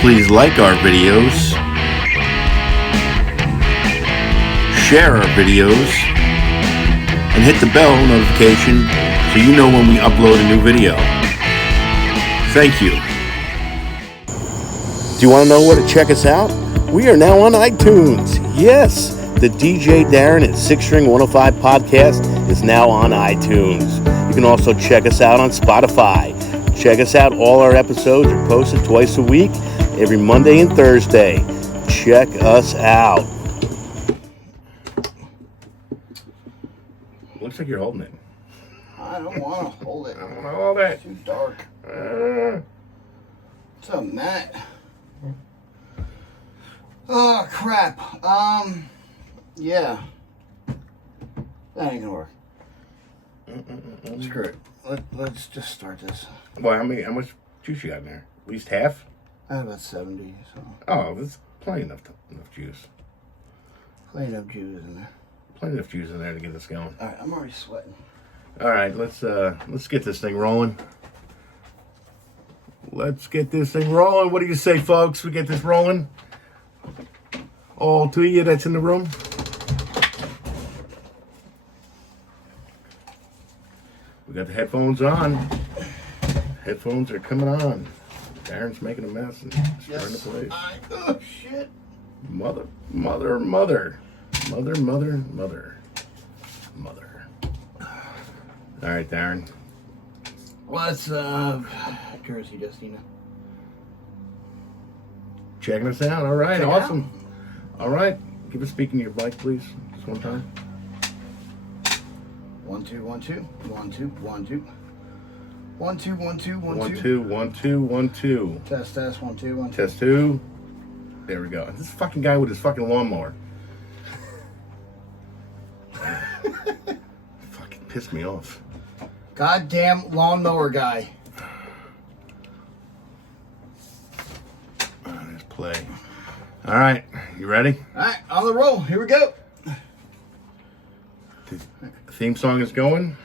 Please like our videos, share our videos, and hit the bell notification so you know when we upload a new video. Thank you. Do you want to know where to check us out? We are now on iTunes. Yes, the DJ Darren at Sixstring105 podcast is now on iTunes. You can also check us out on Spotify. Check us out. All our episodes are posted twice a week, every Monday and Thursday. Check us out. Looks like you're holding it. I don't want to hold it. I don't want to hold it. It's too dark. What's up, Matt? Oh, crap. Yeah. That ain't gonna work. Screw it. Let's just start this. Well, how much juice you got in there? At least half? I have about 70, so. Oh, that's plenty enough juice. Plenty of juice in there. Plenty of juice in there to get us going. All right, I'm already sweating. All right, let's get this thing rolling. Let's get this thing rolling. What do you say, folks? We get this rolling? All to you that's in the room. We got the headphones on. Headphones are coming on. Darren's making a mess and starting the place. Oh, shit. Mother. All right, Darren. What's Jersey Justina? Checking us out. All right, Check awesome. All right, give a speak into your mic, please. Just one time. 1 2 1 2 1 2 1 2 1 2 1 2 1 1 2 2 1 2 1 2. Test 1 2 1 2. Test 2. There we go. This fucking guy with his fucking lawnmower. Fucking pissed me off. Goddamn lawnmower guy. Let's play. All right, you ready? All right, on the roll. Here we go. The theme song is going.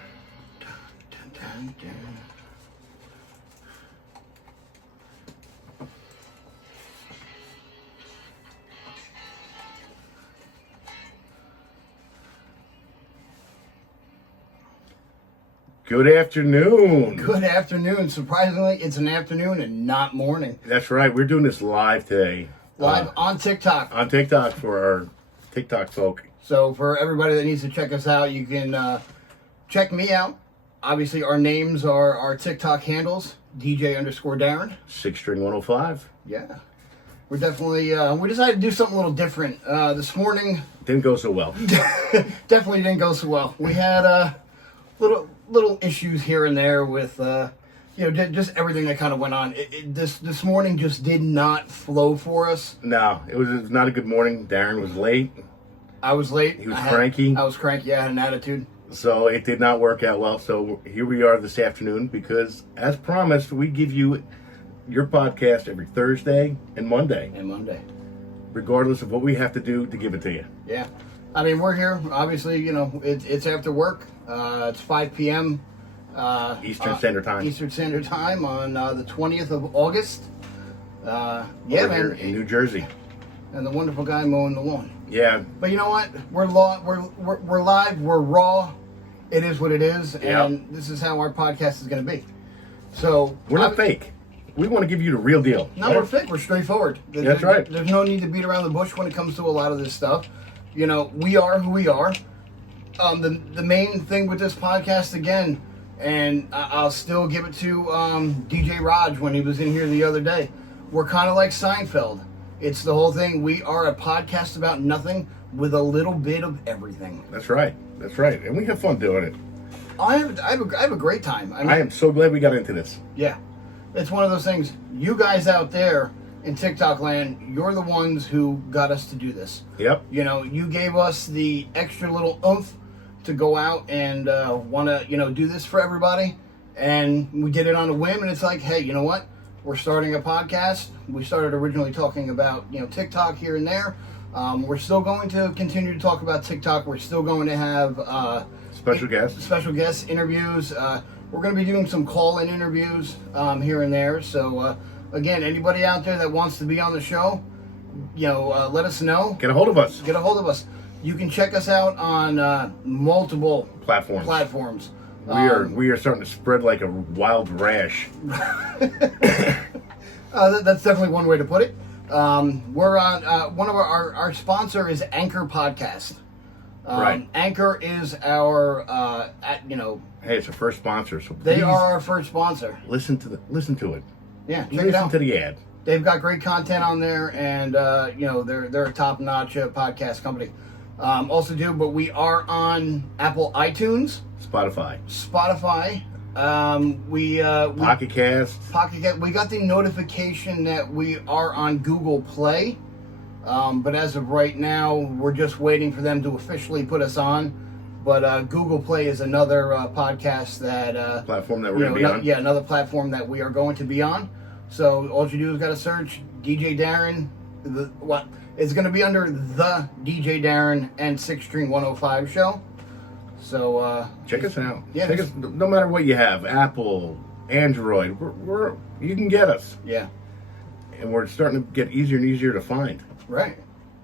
Good afternoon. Good afternoon. Surprisingly, it's an afternoon and not morning. That's right. We're doing this live today. Live on TikTok. On TikTok for our TikTok folk. So for everybody that needs to check us out, you can check me out. Obviously, our names are our TikTok handles. DJ_Darren. Sixstring105. Yeah. We're definitely, we decided to do something a little different. This morning. Didn't go so well. Definitely didn't go so well. We had little issues here and there with, just everything that kind of went on. This morning just did not flow for us. No, it was not a good morning. Darren was late. I was late. He was cranky. I was cranky. I had an attitude. So it did not work out well. So here we are this afternoon because, as promised, we give you your podcast every Thursday and Monday. Regardless of what we have to do to give it to you. Yeah. I mean, we're here. Obviously, it's after work. It's 5 p.m. Eastern Standard Time. Eastern Standard Time on the 20th of August. Man. Here in New Jersey. And the wonderful guy mowing the lawn. Yeah. But you know what? We're live. We're raw. It is what it is. Yep. And this is how our podcast is going to be. So we're not fake. We want to give you the real deal. No, right? We're fake. We're straightforward. That's right. There's no need to beat around the bush when it comes to a lot of this stuff. We are who we are. The main thing with this podcast, again, and I'll still give it to DJ Raj when he was in here the other day. We're kind of like Seinfeld. It's the whole thing. We are a podcast about nothing with a little bit of everything. That's right. And we have fun doing it. I have a great time. I am so glad we got into this. Yeah. It's one of those things. You guys out there in TikTok land, you're the ones who got us to do this. Yep. You gave us the extra little oomph to go out and want to, do this for everybody. And we did it on a whim, and it's like, hey, you know what? We're starting a podcast. We started originally talking about, TikTok here and there. We're still going to continue to talk about TikTok. We're still going to have special guests, interviews. We're going to be doing some call-in interviews here and there. So again, anybody out there that wants to be on the show, let us know. Get a hold of us. Get a hold of us. You can check us out on multiple platforms. We are starting to spread like a wild rash. That's definitely one way to put it. We're on one of our sponsor is Anchor Podcast. Right. Anchor is our Hey, it's a first sponsor, so they are our first sponsor. Listen to it. Yeah, check listen it out. to the ad. They've got great content on there, and they're a top-notch podcast company. But we are on Apple iTunes, Spotify, Pocket Cast. We got the notification that we are on Google Play, but as of right now, we're just waiting for them to officially put us on. But Google Play is another podcast that platform that we're going to be on. Yeah, another platform that we are going to be on. So all you do is got to search DJ Darren. It's going to be under the DJ Darren and Sixstring105 show. So check us out. Yeah, check us. No matter what you have, Apple, Android, you can get us. Yeah, and we're starting to get easier and easier to find. Right.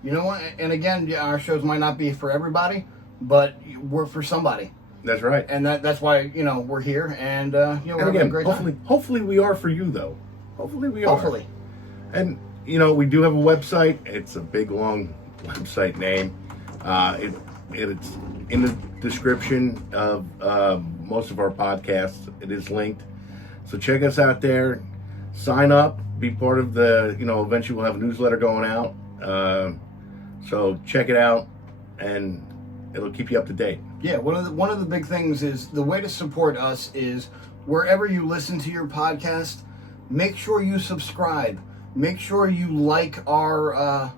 You know what? And again, our shows might not be for everybody, but we're for somebody. That's right. And that's why we're here, and we're having a great time. Hopefully we are for you though. Hopefully we are. Hopefully. And we do have a website. It's a big long website name. It's in the description of most of our podcasts. It is linked. So check us out there. Sign up. Be part of the. Eventually we'll have a newsletter going out. So check it out, and it'll keep you up to date. Yeah, one of the big things is the way to support us is wherever you listen to your podcast, make sure you subscribe. Make sure you like our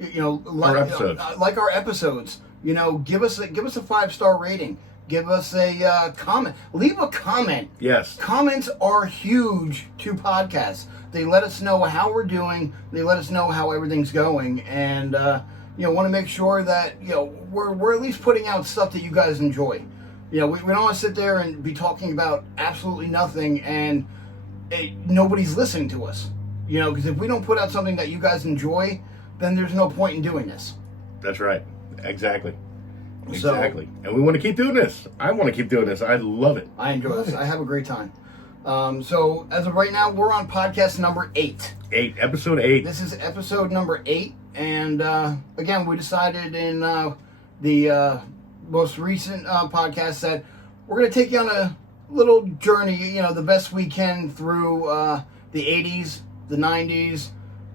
episodes. Like our episodes. Give us a 5-star rating. Give us a comment. Leave a comment. Yes. Comments are huge to podcasts. They let us know how we're doing. They let us know how everything's going, and want to make sure that we're at least putting out stuff that you guys enjoy. We don't want to sit there and be talking about absolutely nothing and nobody's listening to us. Because if we don't put out something that you guys enjoy, then there's no point in doing this. That's right. Exactly. And we want to keep doing this. I want to keep doing this. I love it. I enjoy this. I have a great time. So as of right now, we're on podcast number 8. Episode 8. This is episode number 8. And again, we decided in the most recent podcast that we're going to take you on a little journey, the best we can through the 80s, the 90s,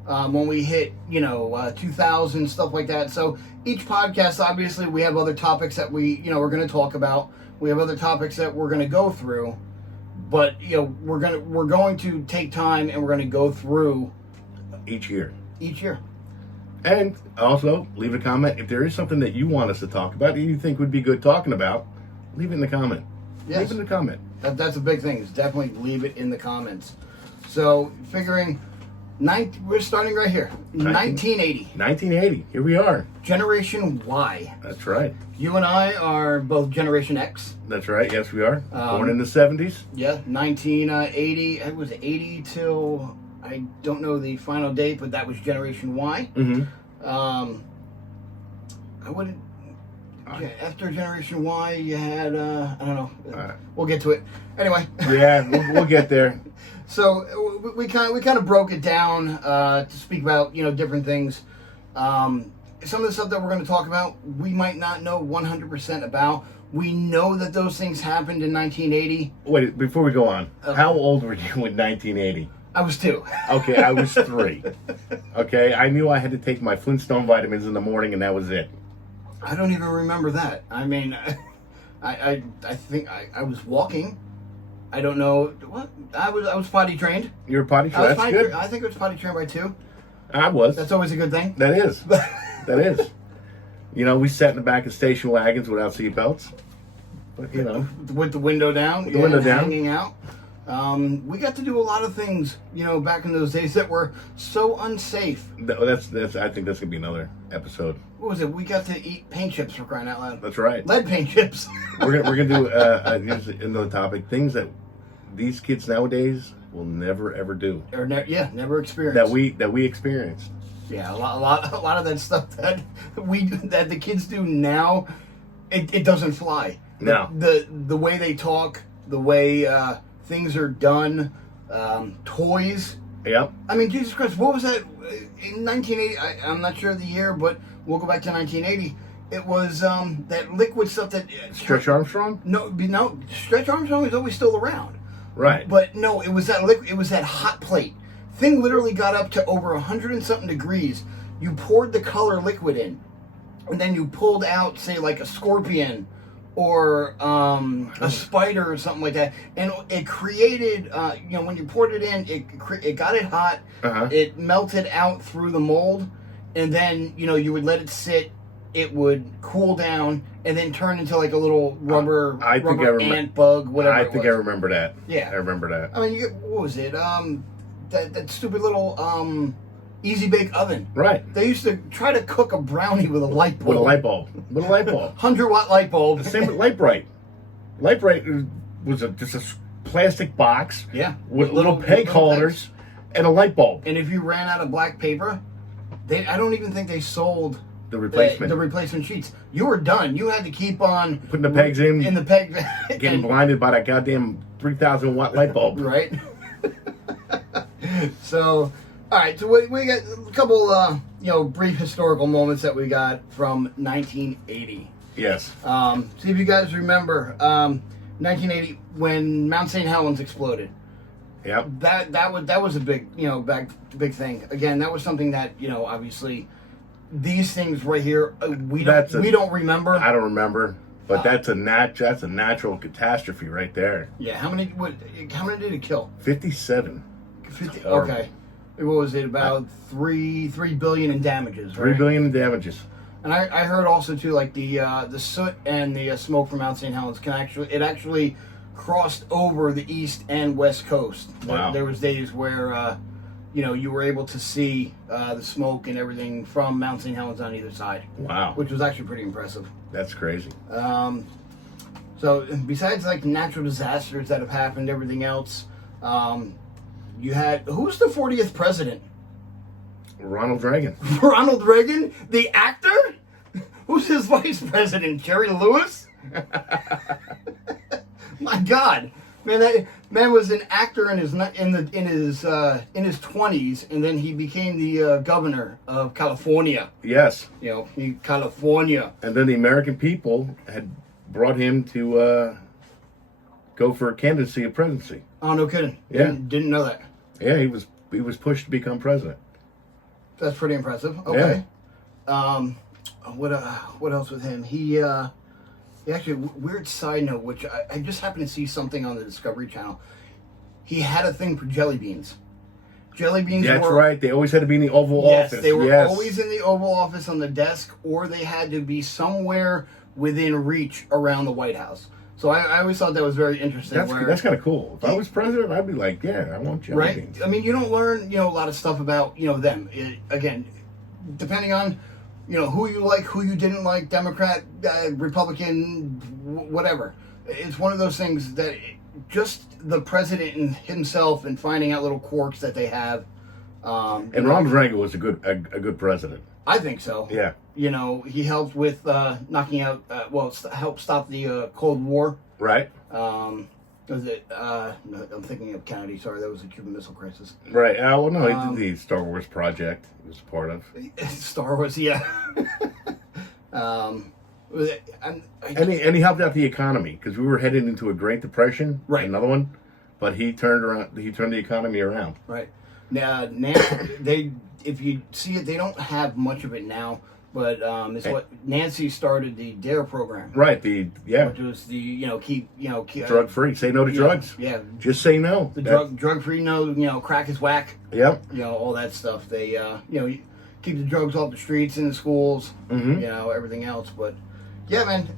when we hit, 2000, stuff like that. So each podcast, obviously, we have other topics that we're going to talk about. We have other topics that we're going to go through. But, we're going to take time and we're going to go through each year. And also, leave a comment. If there is something that you want us to talk about that you think would be good talking about, leave it in the comment. Yes. Leave it in the comment. That's a big thing. Is definitely leave it in the comments. So, figuring, we're starting right here. 1980. 1980. Here we are. Generation Y. That's right. You and I are both Generation X. That's right. Yes, we are. Born in the 70s. Yeah, 1980. It was 80 till... I don't know the final date, but that was Generation Y. Mm-hmm. I wouldn't... After Generation Y, you had... I don't know. We'll get to it. Anyway. Yeah, we'll get there. So we kind of broke it down to speak about different things. Some of the stuff that we're going to talk about, we might not know 100% about. We know that those things happened in 1980. Wait, before we go on, how old were you in 1980? I was 2. Okay, I was 3. Okay, I knew I had to take my Flintstone vitamins in the morning, and that was it. I don't even remember that. I mean, I think I was walking. I don't know what I was potty trained. You were potty trained. That's good. I think I was potty trained by 2. I was. That's always a good thing. That is. That is. We sat in the back of station wagons without seatbelts. But with the window down. With the window down, hanging out. We got to do a lot of things, back in those days that were so unsafe. That's. I think that's gonna be another episode. What was it? We got to eat paint chips, for crying out loud. That's right. Lead paint chips. we're gonna do here's another topic. Things that these kids nowadays will never ever do. Or never experienced. That we experienced. Yeah, a lot of that stuff that the kids do now, it doesn't fly. No. The way they talk, the way things are done, toys. Yep. I mean, Jesus Christ, what was that in 1980? I'm not sure of the year, but we'll go back to 1980. It was that liquid stuff that Stretch Armstrong? No, Stretch Armstrong is always still around. Right. But no, it was that liquid. It was that hot plate. Thing literally got up to over 100 and something degrees. You poured the color liquid in, and then you pulled out, say, like a scorpion or a spider or something like that, and it created. When you poured it in, it got it hot. Uh-huh. It melted out through the mold, and then you would let it sit. It would cool down and then turn into like a little rubber ant bug, whatever. I think I remember that. Yeah, I remember that. I mean, what was it? That stupid little easy bake oven. Right. They used to try to cook a brownie with a light bulb. With a light bulb. 100-watt light bulb. The same with Light Bright. Light Bright was just a plastic box. Yeah. With little peg holders and a light bulb. And if you ran out of black paper, I don't even think they sold the replacement sheets. You were done. You had to keep on putting the pegs in the peg. Getting blinded by that goddamn 3,000-watt light bulb. Right. So, all right. So we got a couple, brief historical moments that we got from 1980. Yes. See if you guys remember 1980 when Mount St. Helens exploded. Yep. That was a big big thing. Again, that was something that obviously these things right here we don't remember. I don't remember. But that's a natural catastrophe right there. Yeah. How many did it kill? 57. 50, okay. What was it? About $3 billion in damages, right? $3 billion in damages. And I heard also too, like the soot and the smoke from Mount St. Helens actually crossed over the east and west coast. Wow. There was days where you were able to see the smoke and everything from Mount St. Helens on either side. Wow. Which was actually pretty impressive. That's crazy. So besides like natural disasters that have happened, everything else, you had, who's the 40th president? Ronald Reagan. Ronald Reagan, the actor? Who's his vice president? Jerry Lewis? My God, man, that man was an actor in his 20s, and then he became the governor of California. Yes. California. And then the American people had brought him to go for a candidacy of presidency. Oh, no kidding. Yeah. Didn't know that. Yeah, he was pushed to become president. That's pretty impressive. Okay. Yeah. What else with him? He actually, weird side note, which I just happened to see something on the Discovery Channel. He had a thing for jelly beans. Jelly beans. That's right. They always had to be in the Oval Office. They were always in the Oval Office on the desk, or they had to be somewhere within reach around the White House. So I always thought that was very interesting. That's kind of cool. If I was president, I'd be like, yeah, I want jelly beans. I mean, you don't learn, a lot of stuff about, them. Again, depending on, who you like, who you didn't like, Democrat, Republican, whatever. It's one of those things that just the president and himself and finding out little quirks that they have. And Ronald Reagan was a good president. I think so. Yeah. He helped with knocking out, helped stop the Cold War. Right. Was it? I'm thinking of Kennedy. Sorry, that was the Cuban Missile Crisis. Right. Well, no, he did the Star Wars project. He was part of Star Wars. Yeah. And he helped out the economy because we were headed into a Great Depression. Right. Another one, but he turned the economy around. Right. Now if you see it, they don't have much of it now. But it's what Nancy started the DARE program. Right. Which was the keep drug free. Say no to drugs. Yeah. Just say no. The drug free. No. Crack is whack. Yep. All that stuff. They keep the drugs off the streets in the schools. Mm-hmm. Everything else. But yeah, man.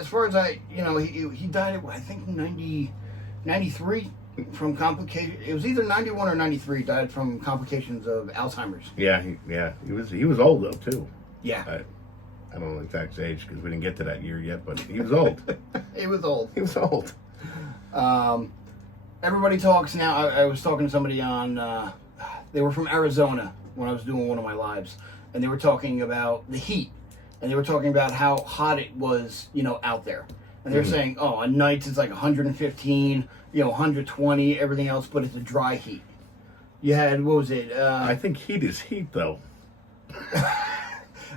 As far as he died at I think 93 from complications. It was either 91 or 93. Died from complications of Alzheimer's. Yeah. He was old though too. Yeah. I don't know the exact age because we didn't get to that year yet, but he was old. He was old. He was old. And everybody talks now. I was talking to somebody on, they were from Arizona when I was doing one of my lives, and they were talking about the heat, and they were talking about how hot it was, out there. And they're saying, oh, on nights it's like 115, 120, everything else, but it's a dry heat. You had, what was it? I think heat is heat, though.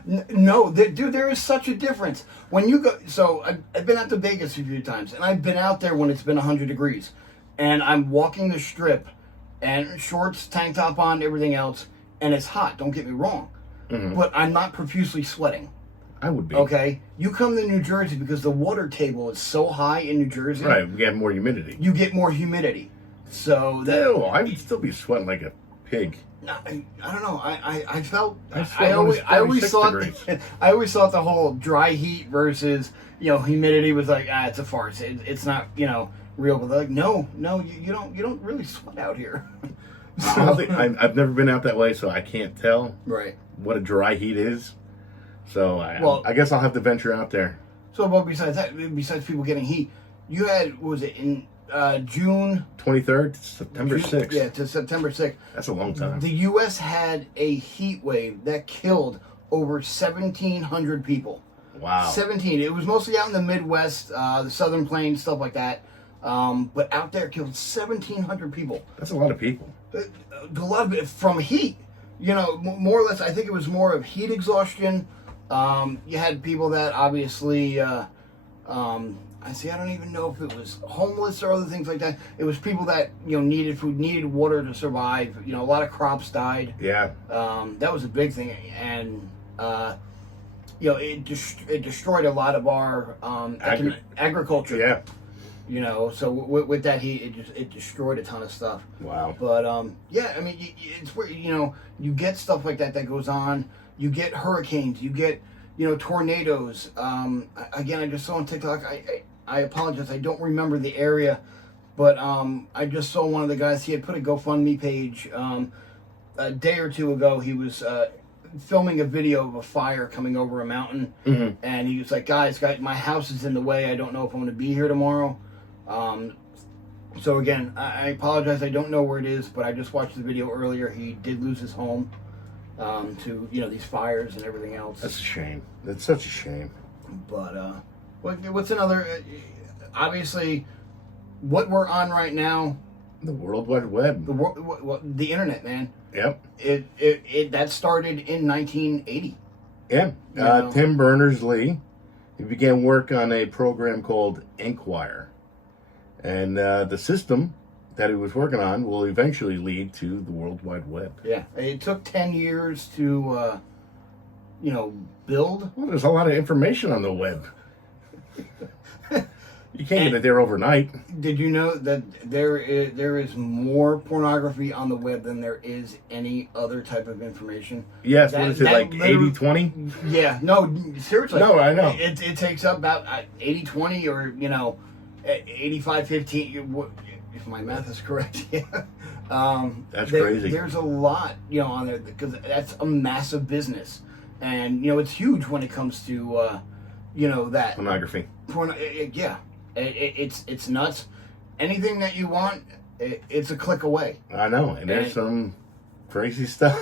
No, dude, there is such a difference. When you go, so I've been out to Vegas a few times, and I've been out there when it's been 100 degrees. And I'm walking the strip, and shorts, tank top on, everything else, and it's hot, don't get me wrong. But I'm not profusely sweating. I would be. Okay? You come to New Jersey because the water table is so high in New Jersey. Right, we get more humidity. You get more humidity. So that... No, I would still be sweating like a pig. No, I don't know. I felt... I always thought... I always thought the whole dry heat versus, humidity was like, it's a farce. It's not, real. But they're like, no, you don't really sweat out here. I've never been out that way, so I can't tell what a dry heat is. So I guess I'll have to venture out there. So, but besides people getting heat, you had, what was it, in June 23rd to September 6th. Yeah, to September 6th. That's a long time. The U.S. had a heat wave that killed over 1,700 people. Wow. 17. It was mostly out in the Midwest, the Southern Plains, stuff like that. But out there killed 1,700 people. That's a lot of people. A lot of it from heat. More or less, I think it was more of heat exhaustion. You had people that obviously, I don't even know if it was homeless or other things like that. It was people that, needed food, needed water to survive. A lot of crops died. Yeah. That was a big thing. And, it destroyed a lot of our agriculture. Yeah. So with that heat, it destroyed a ton of stuff. Wow. But, it's where, you get stuff like that goes on. You get hurricanes. You get, tornadoes. Again, I just saw on TikTok, I apologize, I don't remember the area, but I just saw one of the guys, he had put a GoFundMe page a day or two ago. He was filming a video of a fire coming over a mountain, and he was like, guys, my house is in the way. I don't know if I'm going to be here tomorrow. So again, I apologize, I don't know where it is, but I just watched the video earlier. He did lose his home to, these fires and everything else. That's a shame. That's such a shame. But what's another, obviously, what we're on right now, the World Wide Web, the internet, man. Yep. It that started in 1980. Yeah. Tim Berners-Lee, he began work on a program called Inquire, and the system that he was working on will eventually lead to the World Wide Web. Yeah. It took 10 years to, build. Well, there's a lot of information on the web. You can't get it there overnight. Did you know that there is more pornography on the web than there is any other type of information? Yes, what is it, like 80-20? Yeah, no, seriously. No, I know. It takes up about 80-20 or, 85-15, if my math is correct. Yeah. That's crazy. There's a lot, on there, because that's a massive business. And, it's huge when it comes to, that. Pornography. Yeah. It's nuts. Anything that you want, it's a click away. I know, and there's some crazy stuff.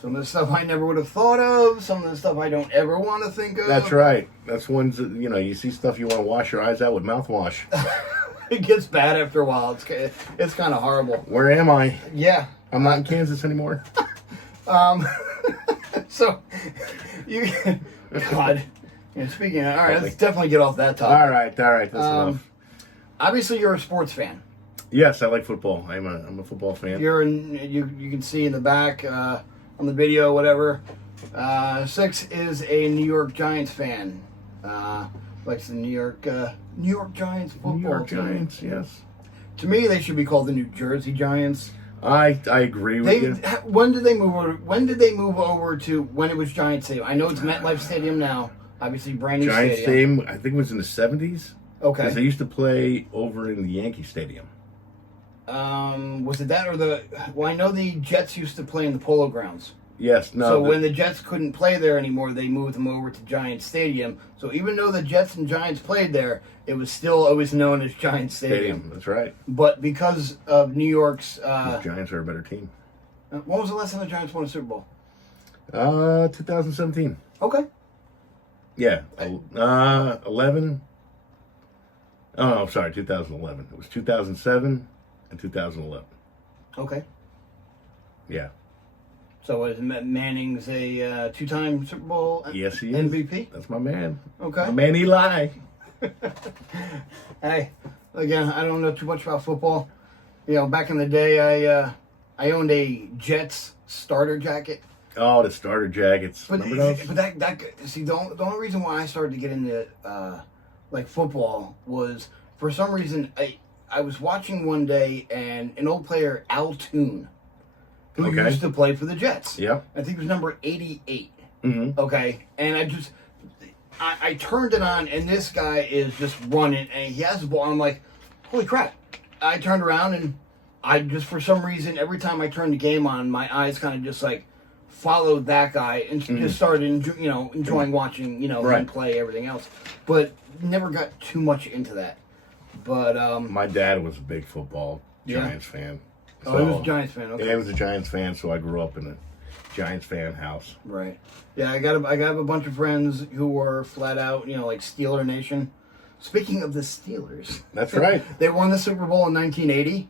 Some of the stuff I never would have thought of. Some of the stuff I don't ever want to think of. That's right. That's ones that, you see stuff you want to wash your eyes out with mouthwash. It gets bad after a while. It's kind of horrible. Where am I? Yeah. I'm not in Kansas anymore. So, God. Yeah, speaking of, all right, let's definitely get off that topic. All right, that's enough. Obviously, you're a sports fan. Yes, I like football. I'm a football fan. You can see in the back on the video, whatever. Six is a New York Giants fan. Likes the New York Giants football New York team. Giants, yes. To me, they should be called the New Jersey Giants. I agree with you. When did they move over? When did they move over to when it was Giants Stadium? I know it's MetLife Stadium now. Obviously, brand new Giants Stadium. I think it was in the 70s. Okay. Because they used to play over in the Yankee Stadium. Was it that or the? Well, I know the Jets used to play in the Polo Grounds. Yes, no. So when the Jets couldn't play there anymore, they moved them over to Giants Stadium. So even though the Jets and Giants played there, it was still always known as Giants Stadium. That's right. But because of New York's... the Giants are a better team. When was the last time the Giants won a Super Bowl? 2017. Okay. Yeah. 11. Oh, no, sorry, 2011. It was 2007 and 2011. Okay. Yeah. So is Manning's a two-time Super Bowl Yes, he is. MVP? That's my man. Okay. My man Eli. Hey, again, I don't know too much about football. You know, back in the day, I owned a Jets starter jacket. Oh, the starter jackets. But Remember those? the only reason why I started to get into like football was for some reason I was watching one day and an old player, Al Toon, who used to play for the Jets. Yep. I think it was number 88. Mm-hmm. Okay, and I turned it on, and this guy is just running, and he has the ball. And I'm like, holy crap! I turned around, and I just, for some reason, every time I turned the game on, my eyes kind of just like followed that guy and just started, enjoying watching, him play, everything else. But never got too much into that. But my dad was a big football Giants fan. So, he was a Giants fan. Okay. Yeah, he was a Giants fan, so I grew up in a Giants fan house. Right. Yeah, I got a bunch of friends who were flat out, like Steeler Nation. Speaking of the Steelers, that's right. They won the Super Bowl in 1980.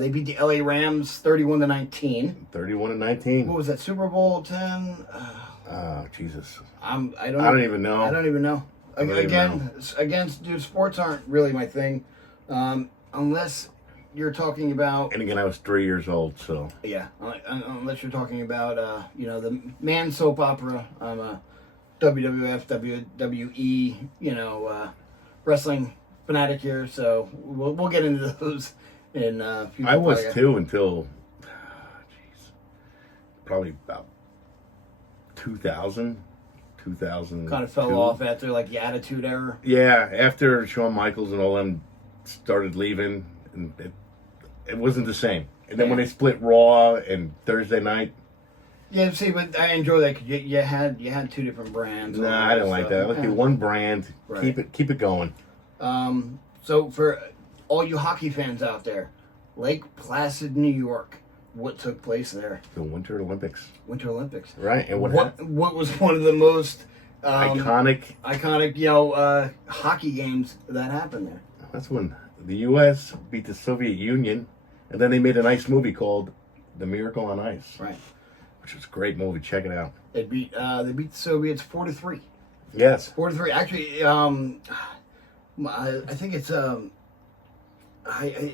They beat the LA Rams 31-19. 31-19. What was that? Super Bowl 10? Jesus. I don't even know. Again, dude, sports aren't really my thing, unless you're talking about. And again, I was 3 years old, so. Yeah, unless you're talking about, the man soap opera. I'm a WWF, WWE, wrestling fanatic here, so we'll get into those in future. I was too until, probably about 2000. Kind of fell off after like the Attitude Era. Yeah, after Shawn Michaels and all them started leaving, and it wasn't the same. And then when they split Raw and Thursday night. Yeah, see, but I enjoy that because you had two different brands. Nah, I didn't like that. I like the one brand. Right. Keep it going. So for all you hockey fans out there, Lake Placid, New York, what took place there? The Winter Olympics. Right. And what was one of the most iconic, hockey games that happened there? That's when the U.S. beat the Soviet Union, and then they made a nice movie called The Miracle on Ice. Right. Which was a great movie. Check it out. They beat the Soviets 4-3. Yes. 4-3. Actually, I think it's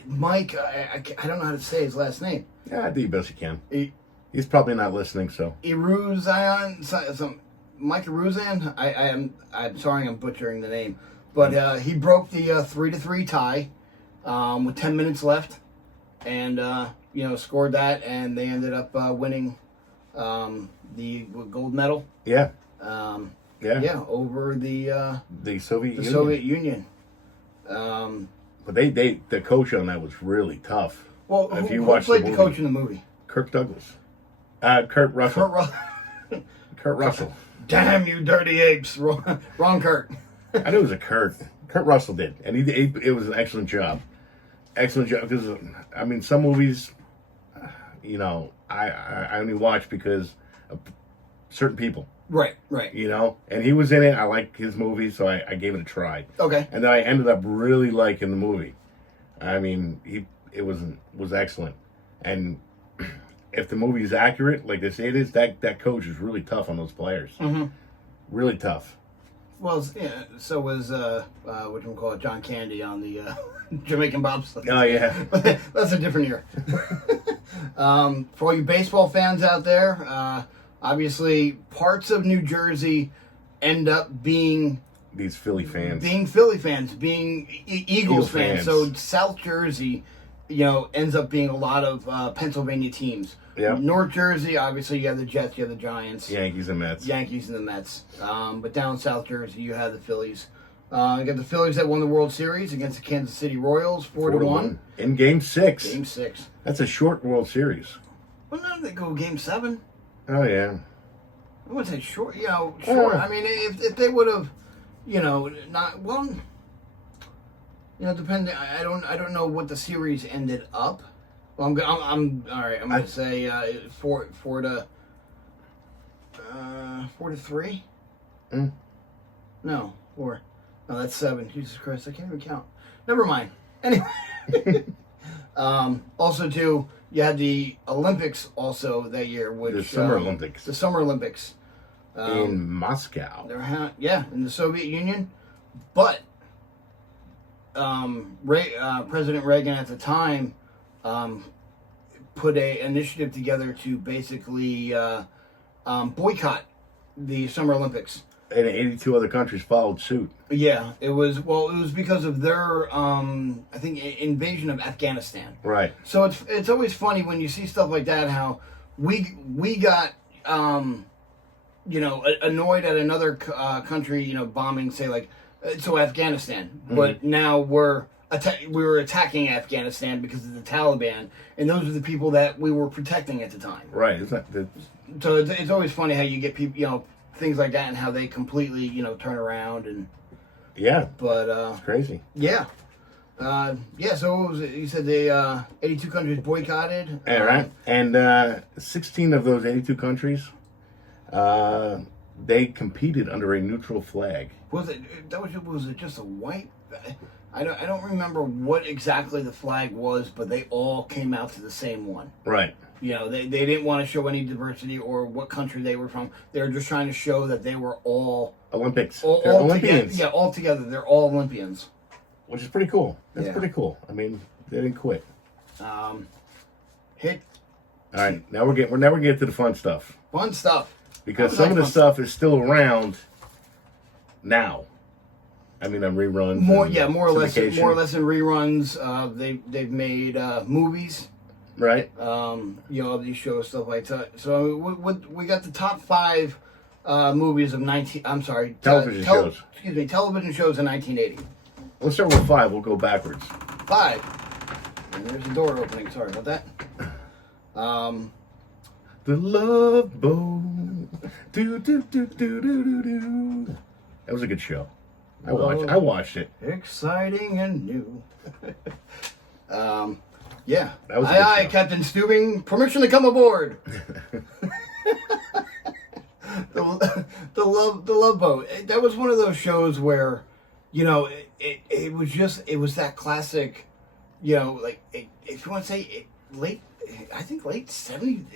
Mike. I don't know how to say his last name. Yeah, I do the best you can. He's probably not listening, so. Mike Iruzan. I'm sorry, I'm butchering the name, but he broke the 3-3 tie with 10 minutes left, and scored that, and they ended up winning the gold medal. Yeah. Over the Soviet Union. But the coach on that was really tough. Well, who played the coach in the movie? Kirk Douglas. Kurt Russell. Kurt Russell. Damn you, dirty apes! Wrong Kurt. I knew it was a Kurt. Kurt Russell did, and it was an excellent job. Excellent job, because some movies, I only watch because of certain people. Right. And he was in it. I like his movie, so I gave it a try. Okay. And then I ended up really liking the movie. It was excellent. And if the movie is accurate, like they say it is, that coach is really tough on those players. Mm-hmm. Really tough. Well, yeah, so was John Candy on the Jamaican bobsled. Oh yeah, that's a different year. For all you baseball fans out there, obviously parts of New Jersey end up being these Philly fans, being Eagles fans. So South Jersey, ends up being a lot of Pennsylvania teams. Yeah. North Jersey, obviously, you have the Jets, you have the Giants. Yankees and the Mets. But down South Jersey, you have the Phillies. You got the Phillies that won the World Series against the Kansas City Royals, 4-1. In Game 6. Game 6. That's a short World Series. Well, no, they go Game 7. Oh, yeah. I wouldn't say short, short. I mean, if they would have, not, well, depending, I don't know what the series ended up. Well, I'm all right, I'm going to say 4-3. No, 4. No, that's 7. Jesus Christ, I can't even count. Never mind. Anyway. Also, too, you had the Olympics also that year, which the Summer Olympics. The Summer Olympics in Moscow. In the Soviet Union, but President Reagan at the time put a initiative together to basically boycott the Summer Olympics. And 82 other countries followed suit. Yeah, it was because of their I think invasion of Afghanistan. Right. So it's always funny when you see stuff like that, how we got annoyed at another country bombing, say, like, so Afghanistan, but now we were attacking Afghanistan because of the Taliban, and those are the people that we were protecting at the time. Right. So it's always funny how you get people, things like that, and how they completely, turn around and. Yeah. But it's crazy. Yeah. So what was it? You said the 82 countries boycotted. Yeah, right. And 16 of those 82 countries, they competed under a neutral flag. Was it just a white? I don't remember what exactly the flag was, but they all came out to the same one. Right. They didn't want to show any diversity or what country they were from. They were just trying to show that they were all Olympics. All Olympians. Together, all together. They're all Olympians. Which is pretty cool. That's pretty cool. I mean, they didn't quit. Hit. All right, now we're getting to the fun stuff. Fun stuff. Because some of the stuff is still around now. I mean, on reruns. More or less in reruns. They've made movies. Right. Of these shows, stuff like that. So we got the top 5 movies of television shows. Excuse me, television shows in 1980. Let's start with 5. We'll go backwards. 5. And there's the door opening. Sorry about that. The Love Boat. Do do do do do do do. That was a good show. I watched it. Exciting and new. Yeah. That was aye, Captain Stubing. Permission to come aboard. the Love Boat. That was one of those shows where, it was that classic, like, if you want to say late 70s,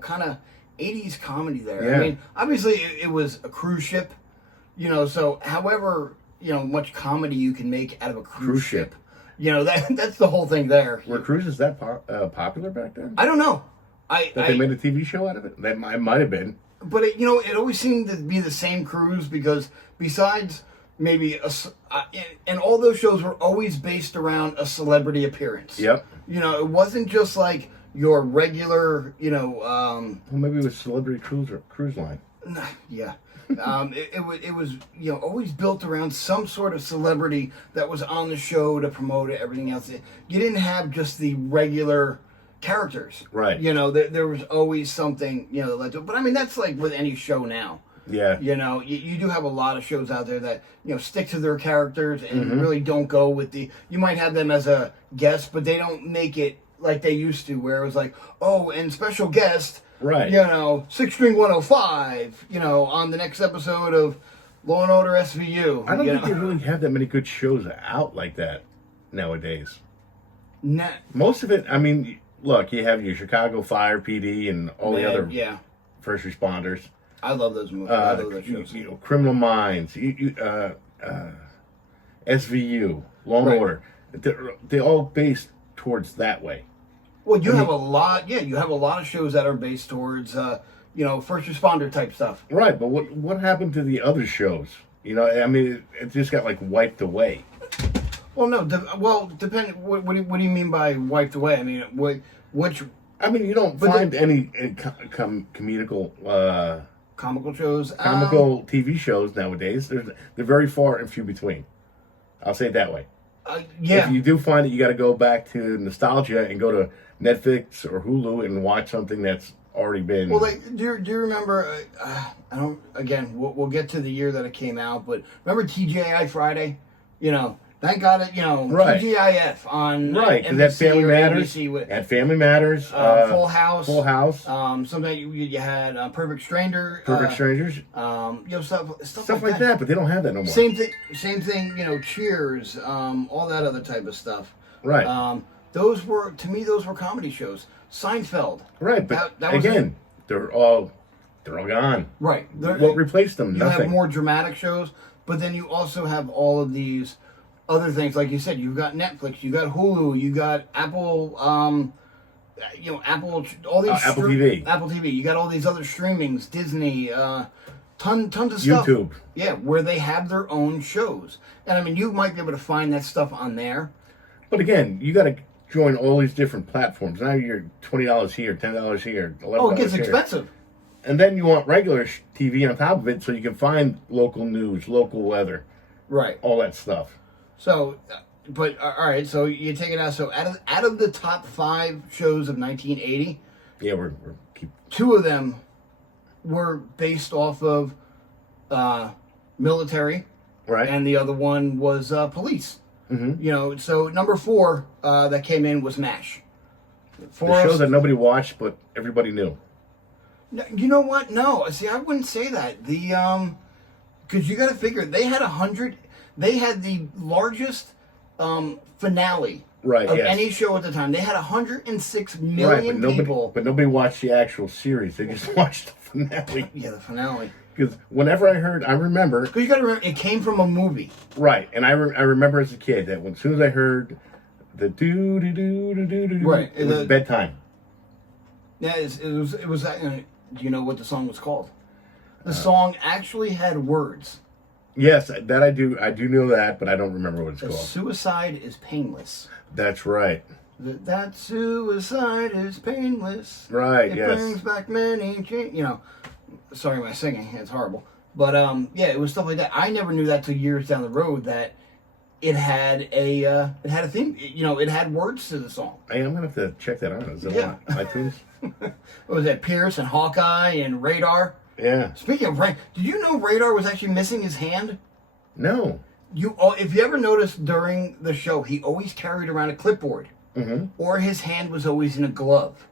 kind of 80s comedy there. Yeah. I mean, obviously it was a cruise ship, so however, much comedy you can make out of a cruise ship. That's the whole thing there. Were cruises that popular back then? I don't know. They made a TV show out of it? That might have been. But it always seemed to be the same cruise, because besides maybe and all those shows were always based around a celebrity appearance. Yep. It wasn't just like your regular, well, maybe it was Celebrity Cruise Line. Yeah. It was always built around some sort of celebrity that was on the show to promote it, everything else. You didn't have just the regular characters. Right. There was always something, but I mean, that's like with any show now. Yeah. You do have a lot of shows out there that, stick to their characters and really don't go with you might have them as a guest, but they don't make it like they used to, where it was like, oh, and special guest, right? Sixstring105, on the next episode of Law and Order SVU. I don't think they really have that many good shows out like that nowadays. Most of it, I mean, look, you have your Chicago Fire PD and all the other first responders. I love those movies. I love those shows. Criminal Minds, SVU, Law and Order. They're all based towards that way. Well, you have a lot of shows that are based towards, first responder type stuff. Right, but what happened to the other shows? I mean, it just got like wiped away. Well, no, depending. What do you mean by wiped away? I mean, which? I mean, you don't find any comical shows, comical TV shows nowadays. They're very far and few between. I'll say it that way. Yeah. If you do find it, you got to go back to nostalgia and go to Netflix or Hulu and watch something that's already been. Well, like, do you remember? I don't. Again, we'll get to the year that it came out, but remember TGI Friday? You know, thank God it. You know, right. TGIF on right. That Family Matters. At Family Matters. Full House. Full House. Sometimes you had Perfect Stranger. Perfect Strangers. You know, stuff like that. But they don't have that no more. Same thing. You know, Cheers. All that other type of stuff. Right. Those were, to me, comedy shows. Seinfeld. Right, but that again, they're all gone. Right. What replaced them? You Nothing. have more dramatic shows, but then you also have all of these other things. Like you said, you've got Netflix, you got Hulu, you got Apple, Apple, all these Apple TV. Apple TV. You got all these other streamings, Disney, tons of stuff. YouTube. Yeah, where they have their own shows. And I mean, you might be able to find that stuff on there. But again, you got to join all these different platforms. Now you're $20 here, $10 here, $11 Oh, it gets here. expensive. And then you want regular TV on top of it so you can find local news, local weather. Right. All that stuff. So, but all right, so you take it out. So out of the top 5 shows of 1980, yeah, we're 2 of them were based off of military, right, and the other one was police. Mm-hmm. You know, so number 4 that came in was MASH. The show that nobody watched, but everybody knew. You know what? No, see, I wouldn't say that. The because you got to figure they had 100. They had the largest finale of any show at the time. They had 106 million people. But nobody watched the actual series. They just watched the finale. Yeah, the finale. Because whenever I remember... Because you got to remember, it came from a movie. Right, and I remember as a kid that as soon as I heard the do-do-do-do-do-do, right. It was bedtime. Yeah, it was. Do you know what the song was called? The song actually had words. Yes, that I do. I do know that, but I don't remember what it's called. Suicide is painless. That's right. That suicide is painless. Right. It yes. brings back many change. You know, sorry, my singing. It's horrible. But yeah, it was stuff like that. I never knew that till years down the road that it had a theme. You know, it had words to the song. Hey, I'm gonna have to check that out. Is it on iTunes? What was that? Pierce and Hawkeye and Radar. Yeah. Speaking of did you know Radar was actually missing his hand? No. If you ever noticed during the show, he always carried around a clipboard, or his hand was always in a glove,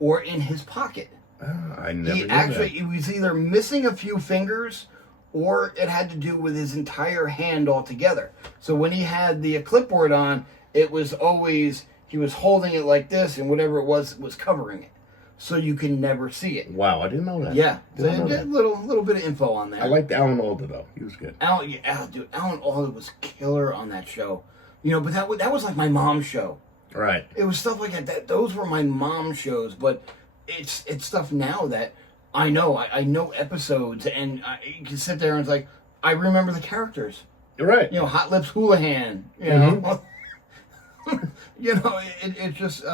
or in his pocket. I never knew that. He was either missing a few fingers, or it had to do with his entire hand altogether. So when he had the clipboard on, it was always he was holding it like this, and whatever it was covering it. So you can never see it. Wow, I didn't know that. Yeah, so a little bit of info on that. I liked Alan Alda though; he was good. Alan Alda was killer on that show. You know, but that was like my mom's show. Right. It was stuff like that. Those were my mom's shows, but it's stuff now that I know. I know episodes, and you can sit there and it's like I remember the characters. Right. You know, Hot Lips Houlihan. You know, you know, it's just.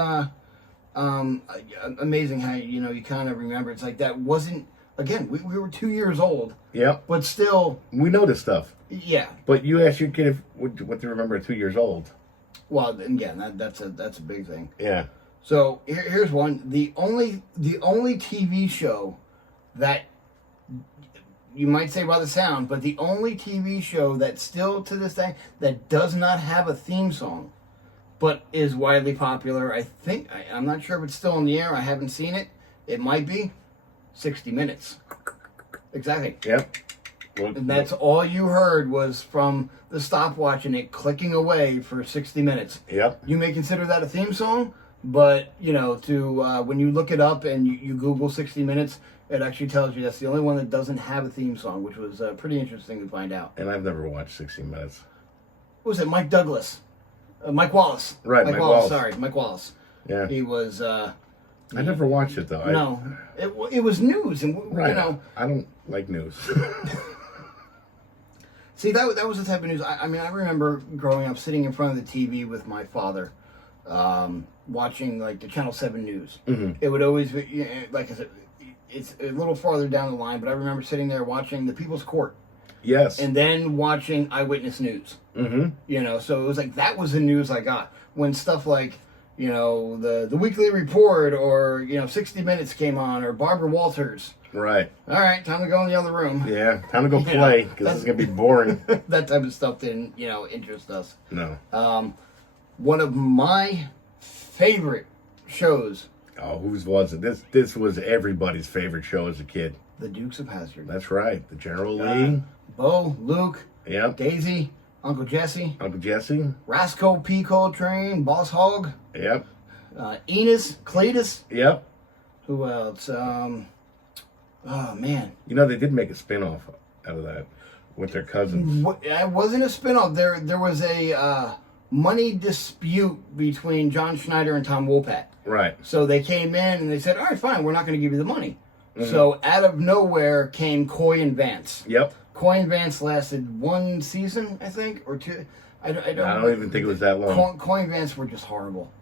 Amazing how you kind of remember. It's like that wasn't again. We were 2 years old. Yeah. But still, we know this stuff. Yeah. But you ask your kid what they remember at 2 years old. Well, again, that's a big thing. Yeah. So here's one. The only TV show that you might say by the sound, but the only TV show that still to this day that does not have a theme song, but is widely popular. I'm not sure if it's still in the air. I haven't seen it. It might be 60 Minutes. Exactly. Yep. And that's all you heard was from the stopwatch and it clicking away for 60 minutes. Yep. You may consider that a theme song, but when you look it up and you Google 60 Minutes, it actually tells you that's the only one that doesn't have a theme song, which was pretty interesting to find out. And I've never watched 60 Minutes. What was it? Mike Douglas. Mike Wallace. Right, Mike Wallace. Sorry, Mike Wallace. Yeah. He was... I never watched it, though. No. It was news, and right. I don't like news. See, that was the type of news. I remember growing up sitting in front of the TV with my father, watching, like, the Channel 7 news. Mm-hmm. It would always be, like I said, it's a little farther down the line, but I remember sitting there watching the People's Court. Yes. And then watching Eyewitness News. Mm-hmm. You know, so it was like that was the news I got. When stuff like, you know, the Weekly Report or, you know, 60 Minutes came on or Barbara Walters. Right. All right, time to go in the other room. Yeah, time to go play because this is going to be boring. That type of stuff didn't, you know, interest us. No. One of my favorite shows. Oh, whose was it? This was everybody's favorite show as a kid. The Dukes of Hazzard. That's right. The General Lee. Bo, Luke, Yep. Daisy, Uncle Jesse, Uncle Jesse. Rascal P. Coltrane, Boss Hogg, Yep. Enos, Cletus. Yep. Who else? Oh, man. You know, they did make a spin-off out of that with their cousins. It wasn't a spinoff. There was a money dispute between John Schneider and Tom Wopat. Right. So they came in and they said, all right, fine, we're not going to give you the money. Mm-hmm. So out of nowhere came Coy and Vance. Yep. Coy and Vance lasted one season, I think, or two. I don't even think it was that long. Coy and Vance were just horrible.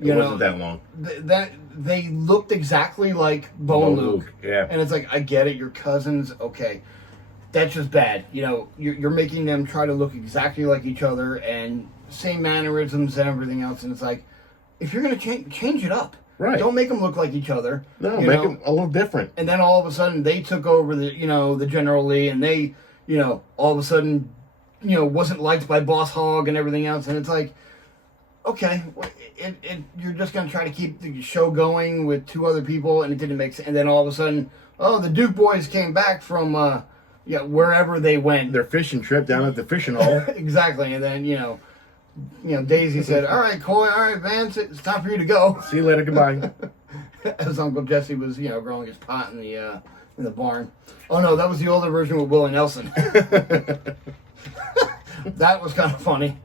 It wasn't that long. They looked exactly like Bo and Luke. Yeah. And it's like, I get it, you're cousins, okay. That's just bad. You know, you're making them try to look exactly like each other and same mannerisms and everything else. And it's like, if you're going to change it up. Right. Don't make them look like each other. No, make them a little different. And then all of a sudden they took over the General Lee and they, all of a sudden, wasn't liked by Boss Hogg and everything else. And it's like, okay, you're just going to try to keep the show going with two other people and it didn't make sense. And then all of a sudden, the Duke boys came back from, wherever they went. Their fishing trip down at the fishing hole. Exactly. And then, Daisy said, all right, Coy, all right, Vance, it's time for you to go. See you later, goodbye. As Uncle Jesse was, growing his pot in the barn. Oh, no, that was the older version with Willie Nelson. That was kind of funny.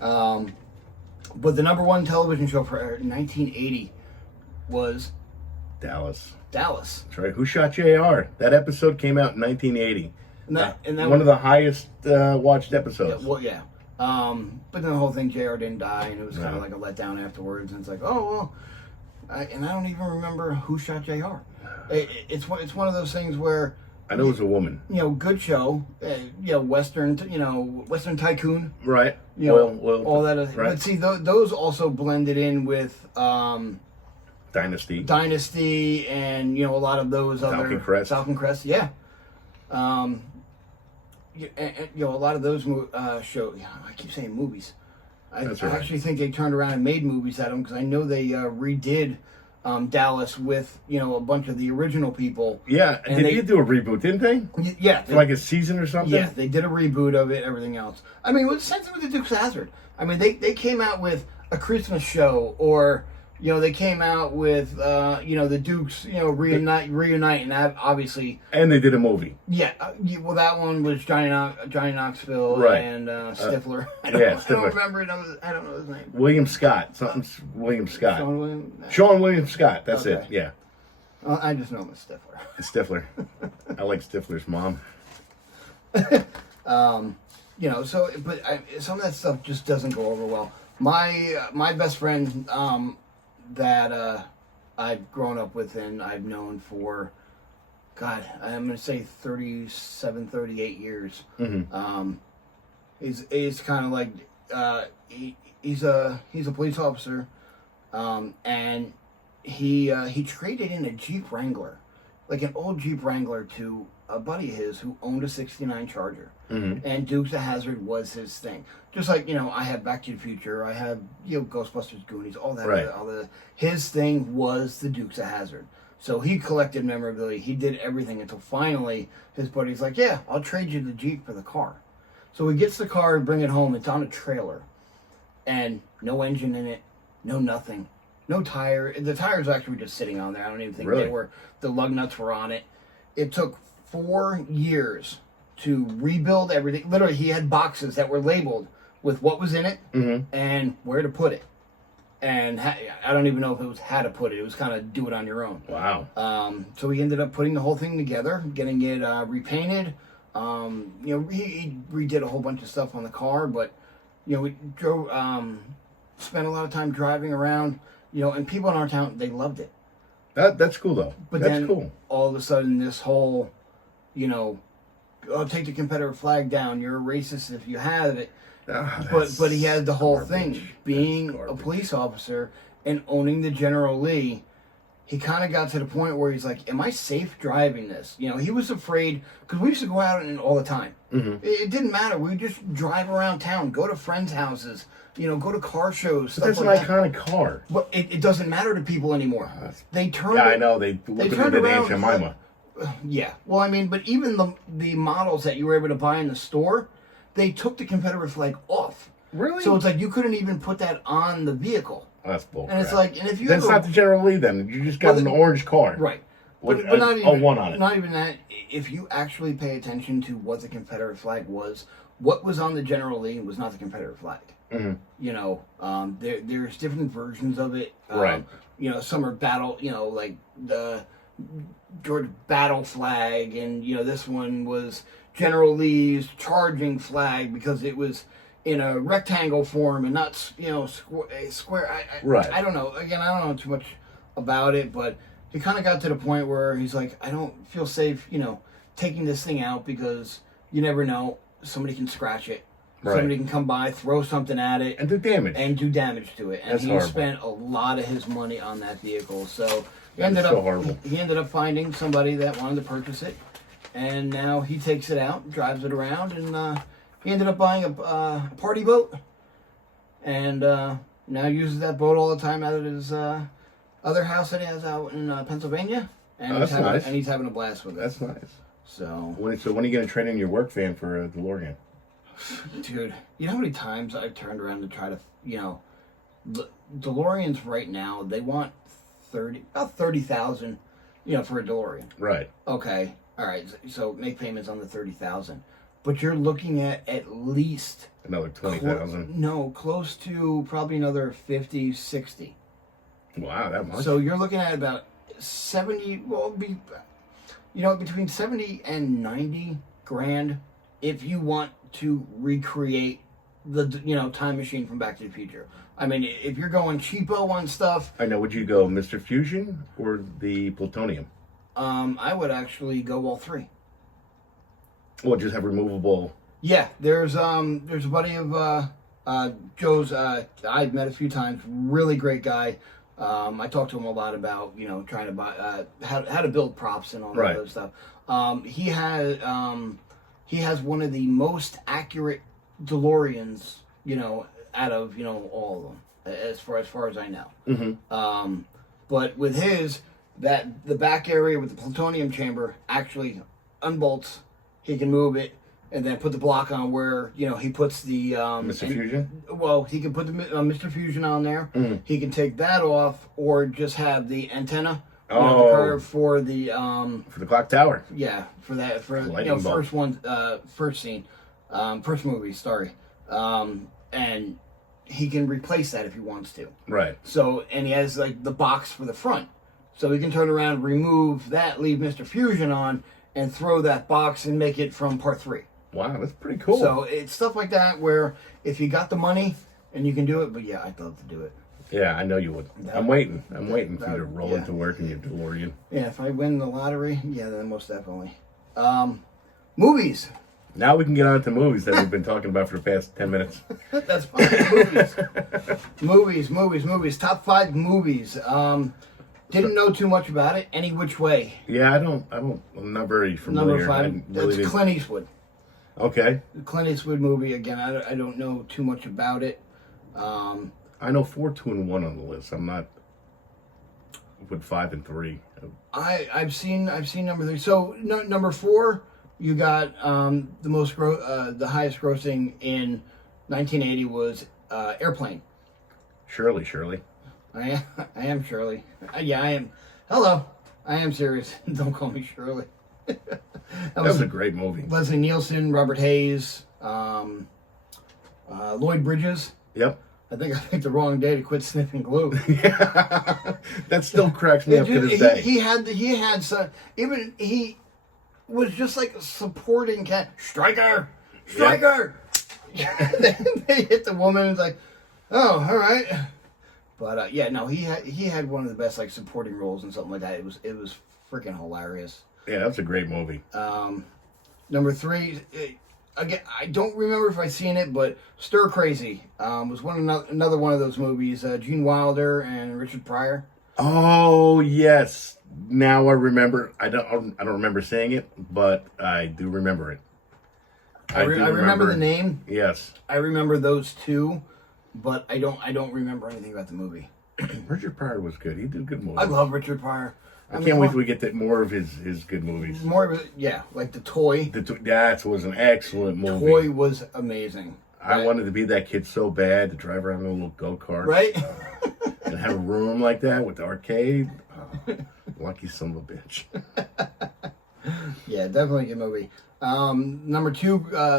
But the number one television show for 1980 was... Dallas. That's right. Who Shot JR? That episode came out in 1980. And that one of the highest watched episodes. Yeah, well, yeah. But then the whole thing, JR didn't die, and it was kind of like a letdown afterwards. And it's like, oh, well... and I don't even remember who shot JR. It's one of those things where... I know it was a woman. Good show. Western tycoon. Right. All that. Right. But see, those also blended in with Dynasty. Dynasty, and a lot of those other Falcon Crest. Yeah. A lot of those shows. Yeah, I keep saying movies. I actually think they turned around and made movies out of them because I know they redid Dallas with a bunch of the original people. Yeah, and they do a reboot, didn't they? Yeah, for like a season or something. Yeah, they did a reboot of it. Everything else. I mean, what's the sense with the Dukes of Hazzard? I mean, they came out with a Christmas show, or they came out with the Dukes reunite, and that obviously. And they did a movie. Yeah, well, that one was Johnny Knoxville, right. And Stifler. Stifler. I don't remember it. I don't know his name. William Scott. Something's William Scott. Sean William Scott. That's it. Yeah. I just know him as Stifler. Stifler. I like Stifler's mom. So, but some of that stuff just doesn't go over well. My best friend that I've grown up with and I've known for, God, I'm going to say 37, 38 years. Mm-hmm. He's kind of like, he's a police officer, and he traded in a Jeep Wrangler, like an old Jeep Wrangler, to a buddy of his who owned a 69 Charger. Mm-hmm. And Dukes of Hazzard was his thing. Just like, I have Back to the Future, I have, Ghostbusters, Goonies, all that. Right. His thing was the Dukes of Hazzard. So he collected memorabilia. He did everything until finally his buddy's like, yeah, I'll trade you the Jeep for the car. So he gets the car and bring it home. It's on a trailer. And no engine in it, no nothing. No tire. The tires were actually just sitting on there. I don't even think really? They were. The lug nuts were on it. It took 4 years to rebuild everything. Literally, he had boxes that were labeled with what was in it mm-hmm. and where to put it. And I don't even know if it was how to put it. It was kind of do it on your own. Wow. So we ended up putting the whole thing together, getting it repainted. He redid a whole bunch of stuff on the car, but we drove, spent a lot of time driving around. And people in our town, they loved it. That's cool though. But that's then cool. All of a sudden, this whole, take the Confederate flag down. You're a racist if you have it. Oh, But he had the whole garbage. thing. Being a police officer and owning the General Lee, he kind of got to the point where he's like, am I safe driving this? You know, he was afraid, because we used to go out and all the time. Mm-hmm. It didn't matter. We would just drive around town, go to friends' houses, you know, go to car shows. But that's like an iconic car. But it doesn't matter to people anymore. They turned. Yeah, I know. They look at the Aunt Jemima. Yeah. Well, I mean, but even the models that you were able to buy in the store, they took the Confederate flag off. Really? So it's like you couldn't even put that on the vehicle. That's bull. And it's like, and if you that's not the General Lee, then you just got an orange car, right? With but not even a one on it. Not even that. If you actually pay attention to what the Confederate flag was, what was on the General Lee was not the Confederate flag. Mm-hmm. You know, there's different versions of it. Right. You know, some are battle. You know, like the George battle flag, and you know this one was General Lee's charging flag because it was in a rectangle form and not, you know, square. Right. I don't know. Again, I don't know too much about it, but he kind of got to the point where he's like, I don't feel safe, you know, taking this thing out because you never know. Somebody can scratch it. Right. Somebody can come by, throw something at it. And do damage to it. And That's he horrible. spent a lot of his money on that vehicle. So he horrible. He ended up finding somebody that wanted to purchase it. And now he takes it out, drives it around, and he ended up buying a party boat. And now uses that boat all the time out of his other house that he has out in Pennsylvania. And nice. And he's having a blast with it. That's nice. So when are you going to trade in your work van for a DeLorean? Dude, you know how many times I've turned around to try to, you know, DeLoreans right now, they want about 30,000, you know, for a DeLorean. Right. Okay. All right. So make payments on the 30,000, but you're looking at least another 20,000. No, close to probably another 50, 60. Wow, that much. So you're looking at about 70. Well, you know, between 70 and 90 grand if you want to recreate the, you know, time machine from Back to the Future. I mean, if you're going cheapo on stuff, I know. Would you go Mr. Fusion or the plutonium? I would actually go all three. Well, just have removable. Yeah, there's a buddy of Joe's. I've met a few times. Really great guy. I talked to him a lot about, you know, trying to buy how to build props and all that other stuff. He has one of the most accurate DeLoreans, you know, out of, you know, all of them, as far as I know. Mm-hmm. But with his, the back area with the plutonium chamber actually unbolts. He can move it and then put the block on where, you know, he puts the Mr. Fusion. Well, he can put the Mr. Fusion on there. Mm-hmm. He can take that off, or just have the antenna. You know, Oh. the curve for the clock tower. Yeah, for that, for, you Lightning know, bolt. first scene, first movie, sorry. And he can replace that if he wants to. Right. So, and he has like the box for the front. So he can turn around, remove that, leave Mr. Fusion on, and throw that box and make it from part 3. Wow, that's pretty cool. So it's stuff like that where if you got the money and you can do it, but yeah, I'd love to do it. Yeah, I know you would. I'm waiting for you to roll yeah. into work in your DeLorean. Yeah, if I win the lottery, yeah, then most definitely. Movies. Now we can get on to movies that we've been talking about for the past 10 minutes. That's fine. Movies. Top 5 movies. Didn't know too much about it. Any which way. Yeah, I'm not very familiar. Number 5. That's Clint Eastwood. Okay. The Clint Eastwood movie. Again, I don't know too much about it. I know 4, 2, and 1 on the list. I'm not with 5 and 3. I've seen number 3. So number 4, you got the highest grossing in 1980 was Airplane. Shirley. I am Shirley. Yeah, I am. Hello. I am serious. Don't call me Shirley. that was a great movie. Leslie Nielsen, Robert Hayes, Lloyd Bridges. Yep. I think I picked the wrong day to quit sniffing glue. Yeah. That still cracks me up to this day. He had some, even he was just like a supporting cat. Striker. Yep. They hit the woman and it's like, oh, all right. But yeah, no, he had one of the best like supporting roles and something like that. It was freaking hilarious. Yeah, that's a great movie. Number 3, again, I don't remember if I've seen it, but Stir Crazy was another one of those movies. Gene Wilder and Richard Pryor. Oh yes, now I remember. I don't remember seeing it, but I do remember it. I remember the name. Yes, I remember those two, but I don't remember anything about the movie. Richard Pryor was good. He did good movies. I love Richard Pryor. I can't wait till we get to more of his good movies. More of it, yeah, like The Toy. That was an excellent movie. Toy was amazing. I wanted to be that kid so bad to drive around in a little go-kart. Right? And have a room like that with the arcade. Oh, lucky son of a bitch. Yeah, definitely a good movie. Number 2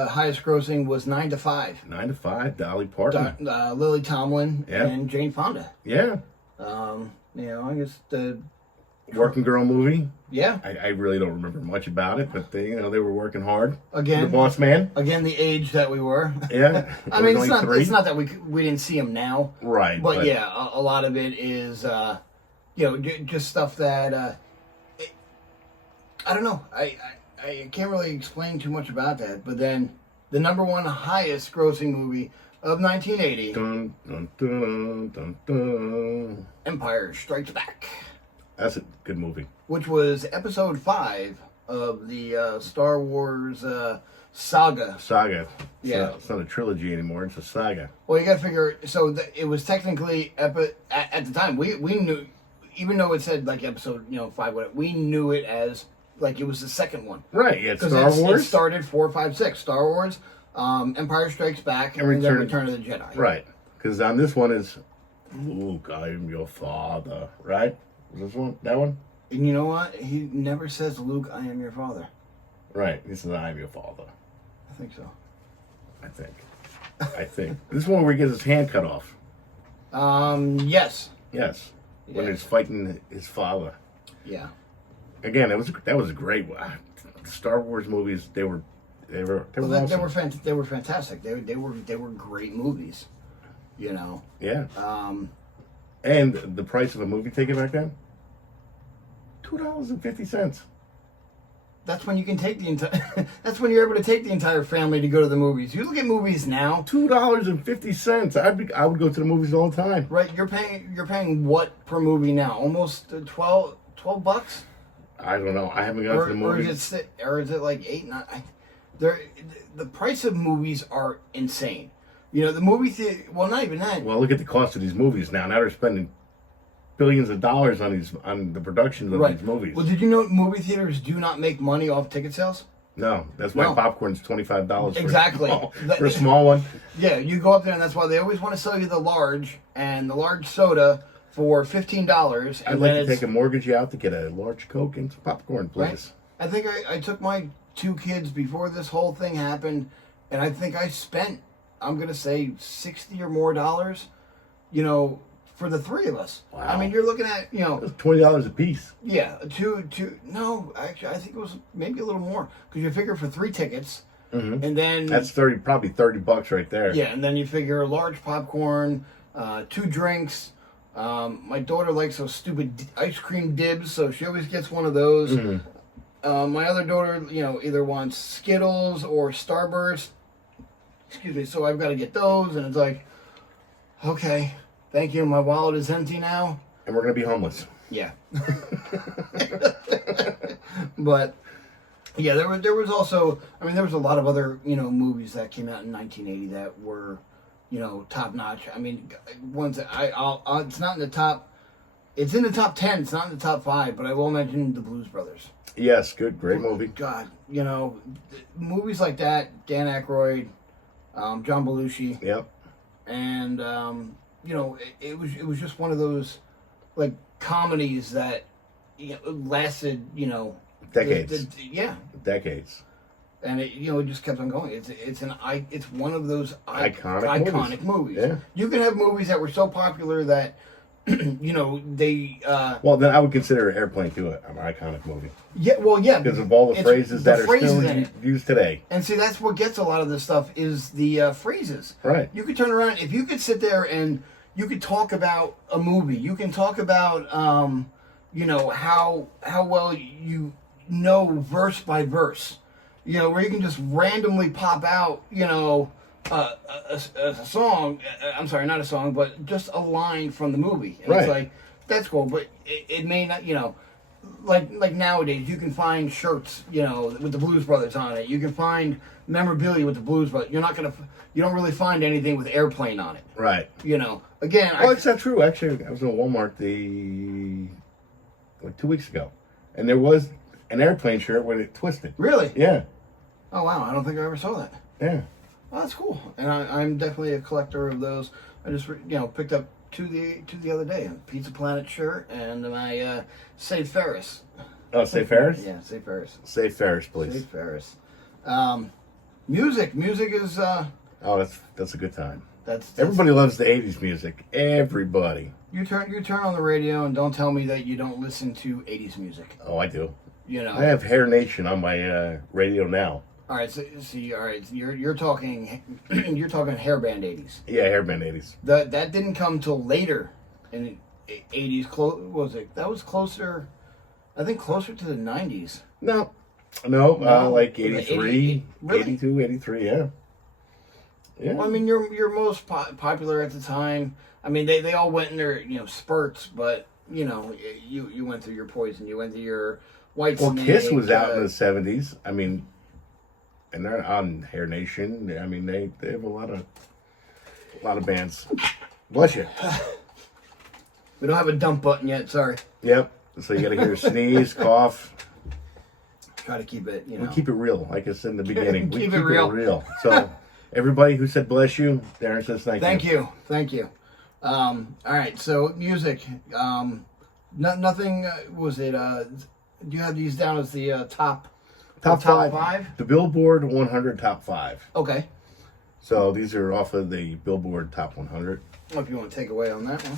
highest grossing was 9 to 5. 9 to 5, Dolly Parton. Lily Tomlin Yeah. and Jane Fonda. Yeah. I guess Working girl movie. yeah. I really don't remember much about it, but they were working hard. Again, The Boss Man. Again, the age that we were. Yeah. I mean, it's only 3. not that we didn't see him now. Right. But yeah, a lot of it is, just stuff that, I don't know. I can't really explain too much about that. But then the number 1 highest grossing movie of 1980, Dun, dun, dun, dun, dun. Empire Strikes Back, That's a good movie. which was episode 5 of the Star Wars saga. Saga. Yeah. It's not a trilogy anymore. It's a saga. Well, you got to figure. So it was technically at the time we knew, even though it said like episode 5, whatever, we knew it as like it was the second one. Right. Yeah. It's Because Star Wars. it started 4, 5, 6. Star Wars, Empire Strikes Back, and then Return of the Jedi. Right. Because on this one is Luke, I am your father. Right. Was this one? That one? And you know what? He never says, "Luke, I am your father." Right. He says, I am your father. I think so. I think. This one where he gets his hand cut off. Yes. Yes. When Yeah. he's fighting his father. Yeah. Again, that was a great one. Star Wars movies, they were Well, awesome. they were fantastic. They were great movies. Yeah. Um, And the price of a movie ticket back then? $2.50. that's when you can take the entire. That's when you're able to take the entire family to go to the movies. You look at movies now, $2.50. I would go to the movies all the time. right? You're paying what per movie now? Almost $12 bucks. I don't know. I haven't gone to the movies. Or is it like 8, 9? The price of movies are insane. The movie theater. Well, not even that. Well, look at the cost of these movies now. Now they're spending billions of dollars on the production of these movies. Well, did you know movie theaters do not make money off ticket sales? No, that's why No. popcorn's $25 Exactly. for a small one. Yeah, you go up there, and that's why they always want to sell you the large and the large soda for $15. I'd like to take a mortgage out to get a large Coke and some popcorn, please. Right? I think I took my 2 kids before this whole thing happened, and I think I spent, I'm going to say, $60 or more, for the 3 of us. Wow. I mean, you're looking at, It was $20 a piece. yeah, no, actually, I think it was maybe a little more, because you figure for 3 tickets, and then... That's probably $30 right there. Yeah, and then you figure large popcorn, 2 drinks. My daughter likes those stupid ice cream dibs, so she always gets one of those. My other daughter, either wants Skittles or Starburst. Excuse me, so I've got to get those, and it's like, okay, thank you, my wallet is empty now. And we're going to be homeless. Yeah. But, yeah, there was also, there was a lot of other, movies that came out in 1980 that were, top notch. I mean, ones that it's not in the top, it's in the top 10, it's not in the top 5, but I will mention the Blues Brothers. Yes, great movie. God, movies like that, Dan Aykroyd, John Belushi. Yep. And, it was just one of those, like, comedies that lasted, Decades. yeah. Decades. And it just kept on going. It's one of those Iconic movies. Yeah. You can have movies that were so popular that they. Well, then I would consider Airplane 2 an iconic movie. Yeah. Well, yeah. Because of all the phrases that are still in it. used today. And see, that's what gets a lot of this stuff is the phrases. Right. You could turn around if you could sit there and you could talk about a movie. You can talk about how well you know verse by verse. You know, where you can just randomly pop out, you know, a song. I'm sorry, not a song, but just a line from the movie. And Right. It's like, that's cool, but it may not, you know, like nowadays you can find shirts, you know, with the Blues Brothers on it. You can find memorabilia with the Blues Brothers. You don't really find anything with Airplane on it. Right. You know, again, Oh, it's not true. Actually, I was in Walmart 2 weeks ago, and there was an Airplane shirt with it twisted. Really? Yeah. Oh wow, I don't think I ever saw that. Yeah. Oh, that's cool, and I'm definitely a collector of those. I just picked up two the other day, a Pizza Planet shirt and my Save Ferris. Oh, say Ferris? Yeah, Save Ferris. Say Ferris, please. Save Ferris. Music is Oh, that's a good time. that's Everybody loves the 80s music. Everybody. You turn on the radio and don't tell me that you don't listen to 80s music. Oh, I do. You know. I have Hair Nation on my radio now. All right, so see, all right, you're talking you're talking hairband 80s. Yeah, Hairband 80s. That didn't come till later in the 80s. Was it? That was closer, I think, closer to the 90s. No, like 83, Really? 82, 83, yeah. Yeah. Well, I mean, your most popular at the time. I mean, they all went in their spurts, but you went through your Poison, you went through your White Well, Snake. Kiss was out in the 70s. I mean, and they're on Hair Nation. I mean, they have a lot of bands. Bless you. We don't have a dump button yet. Sorry. Yep. So you got to hear a sneeze, cough. Try to keep it. We keep it real, like I said in the beginning. We Keep it real. So everybody who said bless you, Darren says thank you. Thank you. All right. So music. Nothing. Was it? Do you have these down as the top five? The Billboard 100 top 5. Okay. So these are off of the Billboard top 100. If you want to take away on that one.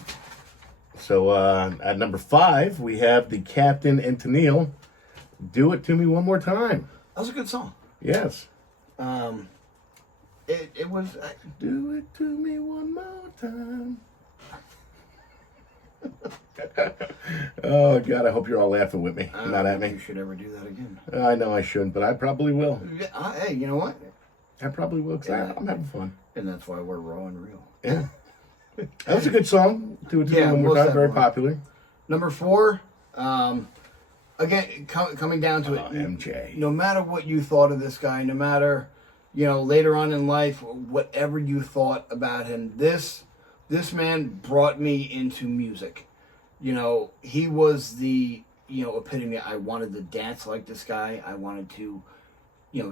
So at number 5, we have the Captain and Tennille. Do It To Me One More Time. That was a good song. Yes. It was. Do it to me one more time. Oh, God, I hope you're all laughing with me, not at me. You should ever do that again. I know I shouldn't, but I probably will. Hey, you know what? I probably will, because I'm having fun. And that's why we're raw and real. Yeah. That was a good song. Do It To Me Yeah, One More most Time. Very definitely. popular. Number 4, again, coming down to it, MJ. no matter what you thought of this guy, no matter, later on in life, whatever you thought about him, this man brought me into music. He was the, epitome. I wanted to dance like this guy. I wanted to,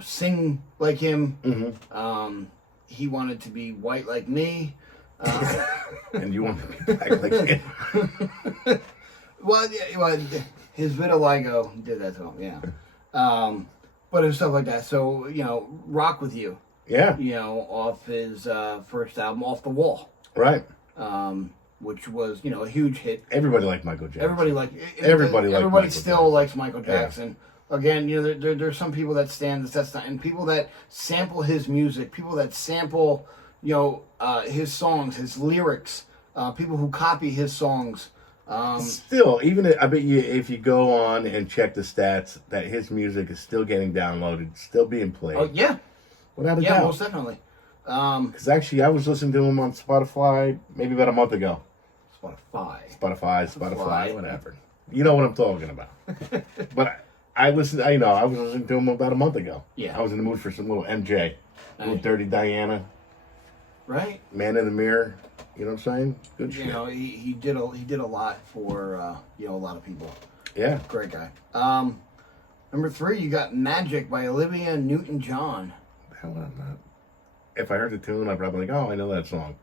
sing like him. Mm-hmm. He wanted to be white like me. And you want to be back like him. Well, his vitiligo did that to him, yeah. But it was stuff like that. So, Rock With You, Yeah. off his first album, Off the Wall, Right. which was, a huge hit. Everybody liked Michael Jackson. Everybody liked Everybody Michael still Jackson. Likes Michael Jackson. Yeah. Again, there's some people that stand the test, and people that sample his music, people that sample, his songs, his lyrics, people who copy his songs. Still, I bet you if you go on and check the stats, that his music is still getting downloaded, still being played. Oh yeah, without a yeah, doubt. most definitely. Because actually, I was listening to him on Spotify maybe about a month ago. Spotify, whatever. You know what I'm talking about. But I was listening to him about a month ago. Yeah. I was in the mood for some little MJ, little Dirty Diana, Right. Man in the Mirror. You know what I'm saying? Good shit. He did a lot for a lot of people. Yeah. Great guy. Number 3, you got Magic by Olivia Newton-John. Hell, I'm not. If I heard the tune, I'd probably like, oh, I know that song.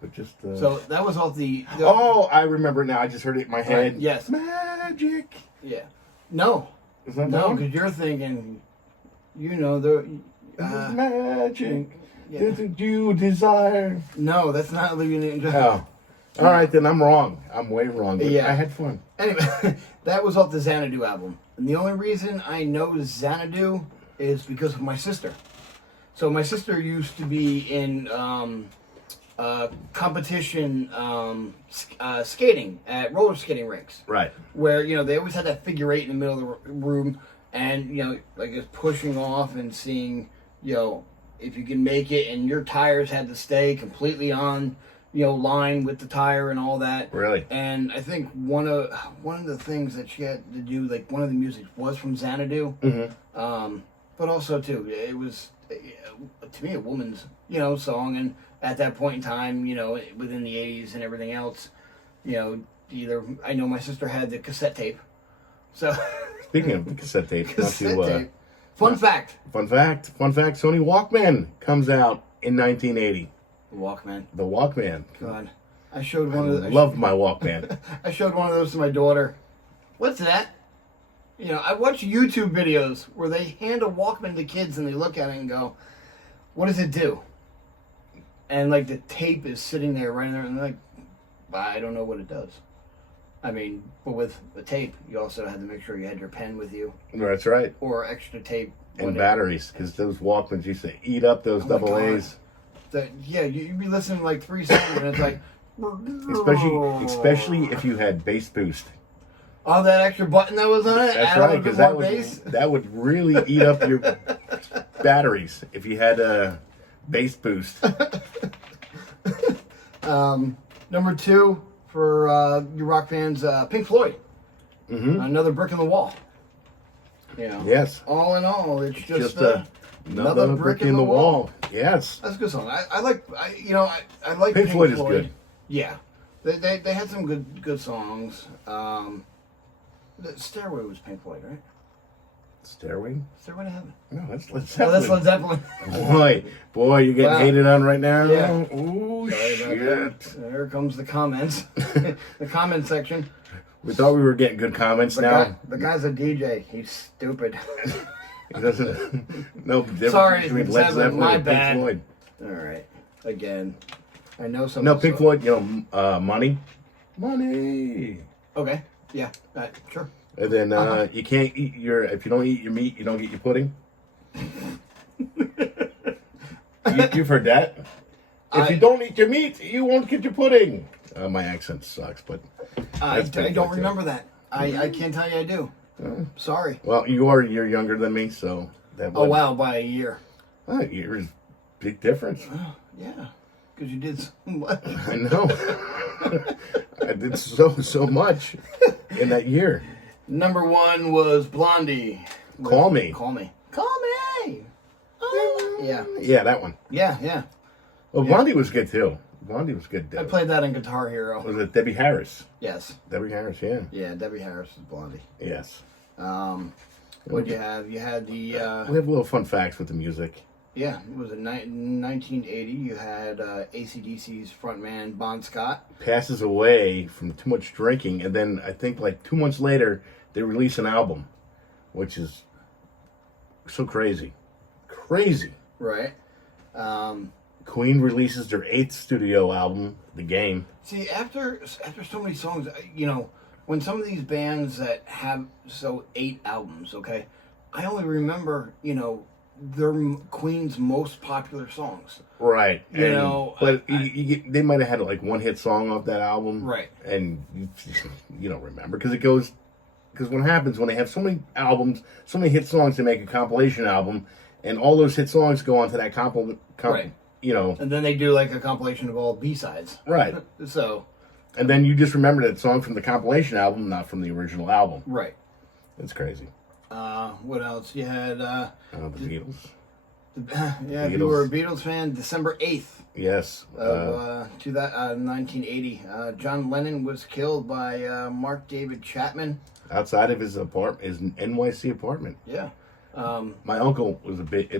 But just. So that was off the. Oh, I remember it now. I just heard it in my head. Right, yes. Magic. Yeah. No. Is that No, because you're thinking, the. Magic. Yeah. That you desire. No, that's not Olivia Newton-John. Oh. All right, then I'm wrong. I'm way wrong. But Yeah. I had fun. Anyway, that was off the Xanadu album. And the only reason I know Xanadu is because of my sister. So my sister used to be in competition skating at roller skating rinks. Right. Where, they always had that figure 8 in the middle of the room. and like it's pushing off and seeing if you can make it, and your tires had to stay completely on line with the tire and all that. Really? And I think one of the things that she had to do, like one of the music was from Xanadu. But also too, it was to me a woman's song, and at that point in time, within the 80s and everything else, either I know my sister had the cassette tape. So speaking of the cassette tape, tape. Fun fact, Sony Walkman comes out in 1980. The Walkman. The Walkman. God, I showed one of those. Love my Walkman. I showed one of those to my daughter. What's that? I watch YouTube videos where they hand a Walkman to kids and they look at it and go, "What does it do?" And like the tape is sitting there right there, and they're like, "I don't know what it does." I mean, but with the tape, you also had to make sure you had your pen with you. That's right. Or extra tape. And batteries, because those Walkmans used to eat up those double A's. You'd be listening to like 3 songs, and it's like... Especially if you had bass boost. Oh, that extra button that was on it? That's right, because that would really eat up your batteries if you had a bass boost. Number 2 for you rock fans, Pink Floyd. Another brick in the wall. Yes. All in all, it's just another brick in the wall. Yes. That's a good song. I like Pink Floyd is good. Yeah. They had some good songs. The Stairway was Pink Floyd, right? Stairway to Heaven. No, that's Led Oh, Zeppelin. that's Led Zeppelin. Boy, you're getting hated on right now. Yeah. Oh, shit. There comes the comments. The comment section. We thought we were getting good comments now. The guy's a DJ. He's stupid. He doesn't know the difference Sorry, between Led Zeppelin my and bad. Pink Floyd. All right. Again, I know some. No, Pink Floyd, Money. Money. Okay. Yeah. Sure. And then you can't eat if you don't eat your meat, you don't get your pudding. You've heard that? If you don't eat your meat, you won't get your pudding. My accent sucks, but I don't remember that. I can't tell you I do. Sorry. Well, you're younger than me, so that. Oh wow, by a year. A year is big difference. Yeah, because you did so much. I know. I did so much in that year. Number 1 was Blondie. Call Me. Call Me. Call Me. Oh. Yeah. Yeah, that one. Yeah. Well, Blondie was good too. Blondie was good. I played that in Guitar Hero. Was it Debbie Harris? Yes. Debbie Harris, yeah. Yeah, Debbie Harris is Blondie. Yes. What'd you have? You had the... we have little fun facts with the music. Yeah, it was in 1980. You had AC/DC's frontman Bon Scott. Passes away from too much drinking, and then I think like 2 months later, they release an album, which is so crazy. Crazy. Right. Queen releases their 8th studio album, The Game. See, after so many songs, when some of these bands that have 8 albums, okay, I only remember, they're Queen's most popular songs. Right. But they might have had like one hit song off that album. Right. And you don't remember because what happens when they have so many albums, so many hit songs, they make a compilation album, and all those hit songs go onto that right. And then they do like a compilation of all B-sides. Right. So. And then you just remember that song from the compilation album, not from the original album. Right. It's crazy. What else? You had... the Beatles. If you were a Beatles fan, December 8th. Yes. Of 1980. John Lennon was killed by Mark David Chapman. Outside of his NYC apartment. Yeah. My uncle was a big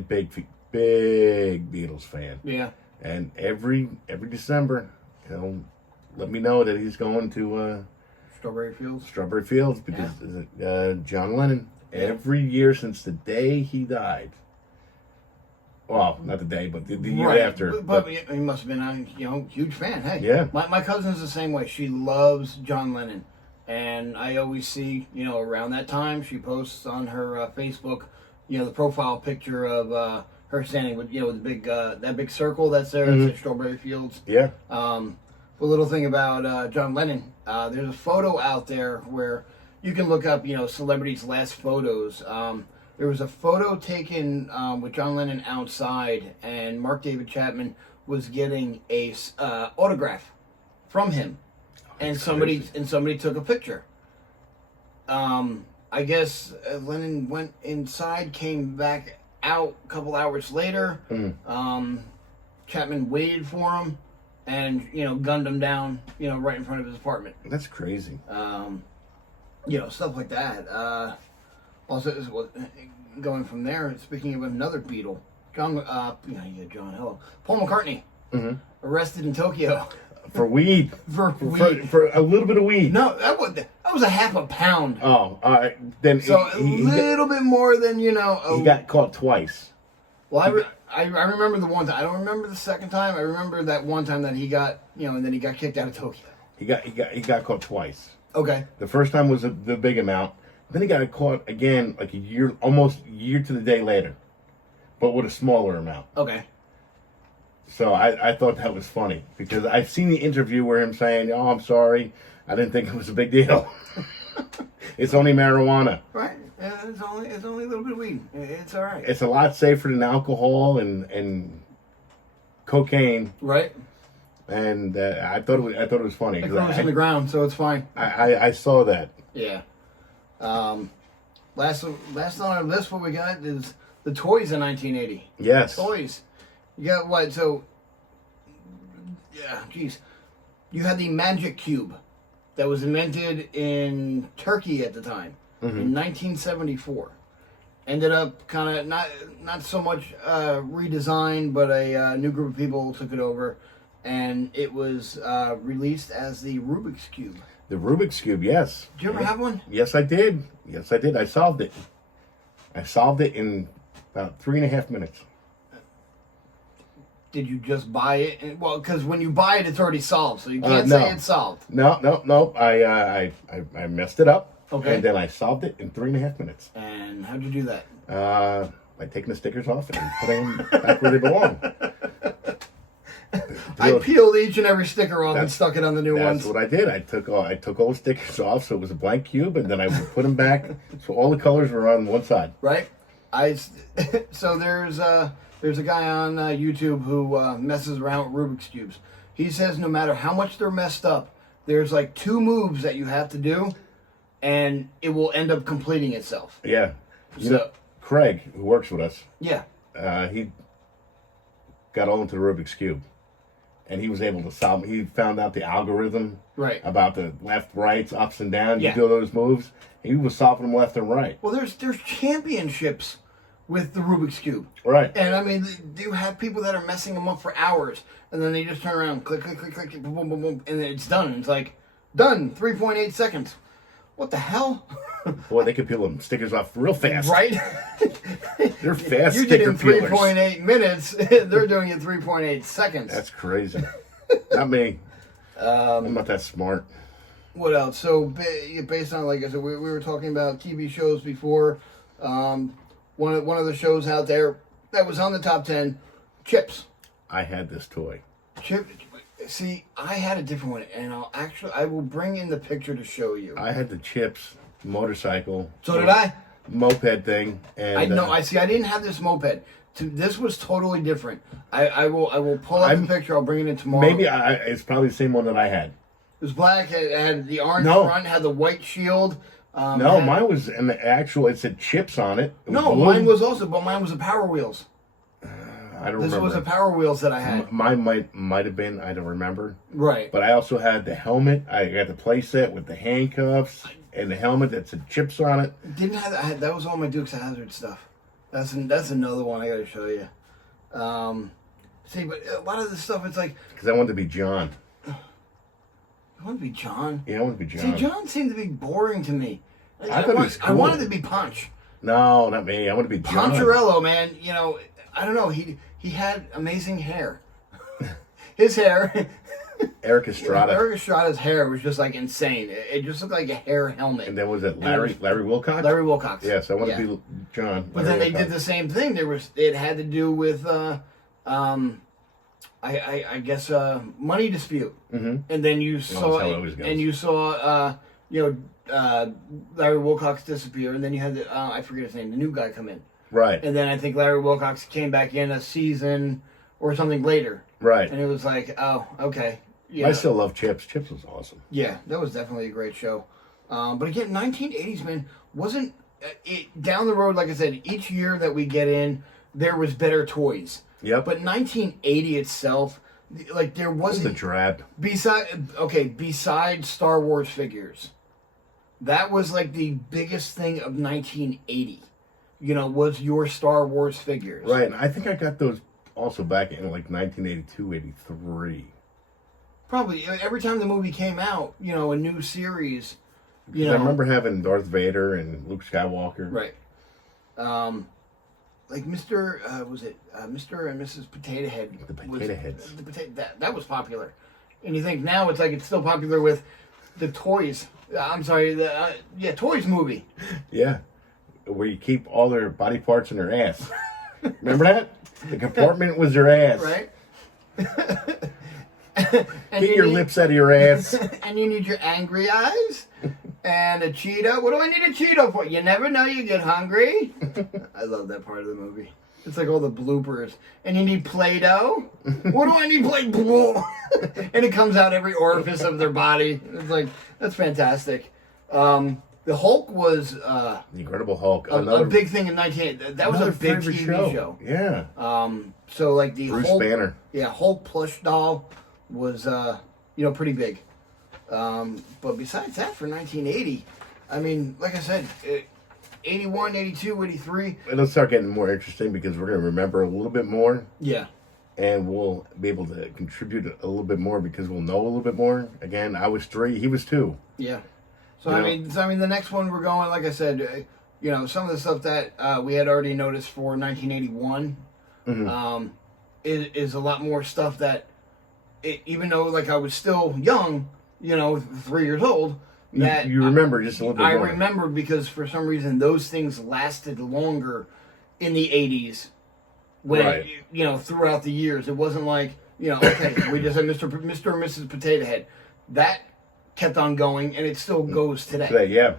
Beatles fan. Yeah. And every December, he'll let me know that he's going to Strawberry Fields because John Lennon. Every year since the day he died. Well, not the day, but the year after. But he must have been a huge fan. Hey, yeah. My cousin's the same way. She loves John Lennon, and I always see around that time she posts on her Facebook, the profile picture of her standing with the big that big circle that's there at Strawberry Fields. Yeah. The little thing about John Lennon, there's a photo out there where you can look up, celebrities' last photos. There was a photo taken with John Lennon outside, and Mark David Chapman was getting a autograph from him, and somebody took a picture. I guess Lennon went inside, came back out a couple hours later. Chapman waited for him, and gunned him down, right in front of his apartment. That's crazy. Stuff like that. Also, going from there, speaking of another Beatle, John. Hello, Paul McCartney, arrested in Tokyo For weed. for weed. For a little bit of weed. No, that was a half a pound. Oh, all right. Then So he a little bit more than he got caught twice. Well, I remember the one time. I don't remember the second time. I remember that one time that he got and then he got kicked out of Tokyo. He got caught twice. Okay. The first time was the big amount. Then he got caught again, like almost a year to the day later, but with a smaller amount. Okay. So I thought that was funny because I've seen the interview where him saying, "Oh, I'm sorry, I didn't think it was a big deal. It's only marijuana." Right. Yeah, it's only a little bit of weed. It's all right. It's a lot safer than alcohol and cocaine. Right. And I thought it was funny. It grows in the ground, so it's fine. I saw that. Yeah. Last on our list, what we got is the toys in 1980. Yes. Toys. You got what? So, yeah, geez. You had the Magic Cube that was invented in Turkey at the time in 1974. Ended up kind of not so much redesigned, but a new group of people took it over, and it was released as the Rubik's Cube. The Rubik's Cube, yes. Did you ever have one? Yes, I did. Yes, I did. I solved it. I solved it in about 3.5 minutes. Did you just buy it? Well, because when you buy it, it's already solved, so you can't say it's solved. No. I messed it up. Okay. And then I solved it in 3.5 minutes. And how'd you do that? By taking the stickers off and putting them back where they belong. I peeled each and every sticker off and stuck it on the new ones. That's what I did. I took all the stickers off, so it was a blank cube, and then I would put them back, so all the colors were on one side. Right. So there's a guy on YouTube who messes around with Rubik's cubes. He says no matter how much they're messed up, there's like 2 moves that you have to do, and it will end up completing itself. Yeah. You know, Craig, who works with us, yeah, he got all into the Rubik's Cube. And he was able to solve. He found out the algorithm about the left, rights, ups and downs. You do those moves. He was solving them left and right. Well, there's championships with the Rubik's Cube. Right. And I mean, you have people that are messing them up for hours, and then they just turn around, click, click, click, click, boom, boom, boom, and then it's done. It's like done, 3.8 seconds. What the hell? Boy, they could peel them stickers off real fast. Right? They're fast you sticker did in peelers. 3.8 minutes. They're doing it 3.8 seconds. That's crazy. Not me. I'm not that smart. What else? So, based on, like I said, we were talking about TV shows before. One of the shows out there that was on the top 10, Chips. I had this toy. See, I had a different one, and I will bring in the picture to show you. I had the Chips motorcycle. So did I. Moped thing. And I know. I didn't have this moped. This was totally different. I will pull up the picture. I'll bring it in tomorrow. Maybe it's probably the same one that I had. It was black. It had the orange front. Had the white shield. Mine was in the actual. It said Chips on it. Mine was also, but mine was the Power Wheels. I don't remember. This was the Power Wheels that I had. Mine might have been. I don't remember. Right. But I also had the helmet. I got the play set with the handcuffs and the helmet that said Chips on it. Didn't have that was all my Dukes of Hazzard stuff. That's another one I got to show you. See, but a lot of this stuff, it's like because I wanted to be John. You want to be John? Yeah, I want to be John. See, John seemed to be boring to me. I wanted to be Punch. No, not me. I want to be John. Poncherello, man. I don't know. He had amazing hair. His hair. Eric Estrada. Eric Estrada's hair was just like insane. It just looked like a hair helmet. And then was it Larry Wilcox? Larry Wilcox. Yes, I want to be John. But then they did the same thing. It had to do with I guess money dispute. Mm-hmm. And then you saw Larry Wilcox disappear, and then you had the I forget his name, the new guy come in. Right. And then I think Larry Wilcox came back in a season or something later. Right. And it was like, oh, okay. I still love Chips. Chips was awesome. Yeah, that was definitely a great show. But again, 1980s, man, wasn't it down the road, like I said, each year that we get in, there was better toys. Yep. But 1980 itself, like there wasn't... The drab. Besides Star Wars figures, that was like the biggest thing of 1980, was your Star Wars figures. Right, and I think I got those also back in like 1982, 83. Probably. Every time the movie came out, a new series, I remember having Darth Vader and Luke Skywalker. Right. Like Mr. Mr. and Mrs. Potato Head. The Potato Heads. That was popular. And you think now it's like it's still popular with the toys. I'm sorry, Toys movie. Yeah. Where you keep all their body parts in their ass. Remember that? The compartment was their ass. Right. Get your lips out of your ass. And you need your angry eyes and a Cheeto. What do I need a Cheeto for? You never know you get hungry. I love that part of the movie. It's like all the bloopers. And you need Play-Doh. What do I need Play-Doh? And it comes out every orifice of their body. It's like, that's fantastic. The Hulk was... the Incredible Hulk. A big thing in 1980. That was a big TV show. Yeah. So like the Bruce Hulk... Banner. Yeah, Hulk plush doll was, pretty big. But besides that, for 1980, I mean, like I said, 81, 82, 83. It'll start getting more interesting because we're going to remember a little bit more. Yeah. And we'll be able to contribute a little bit more because we'll know a little bit more. Again, I was 3, he was 2. Yeah. So I mean, the next one we're going, like I said, some of the stuff that we had already noticed for 1981 is a lot more stuff that, even though like I was still young, 3 years old, that you remember just a little bit more. I remember because for some reason those things lasted longer in the 80s when, throughout the years. It wasn't like, okay, we just had Mr. and Mrs. Potato Head. That kept on going, and it still goes today. Yeah.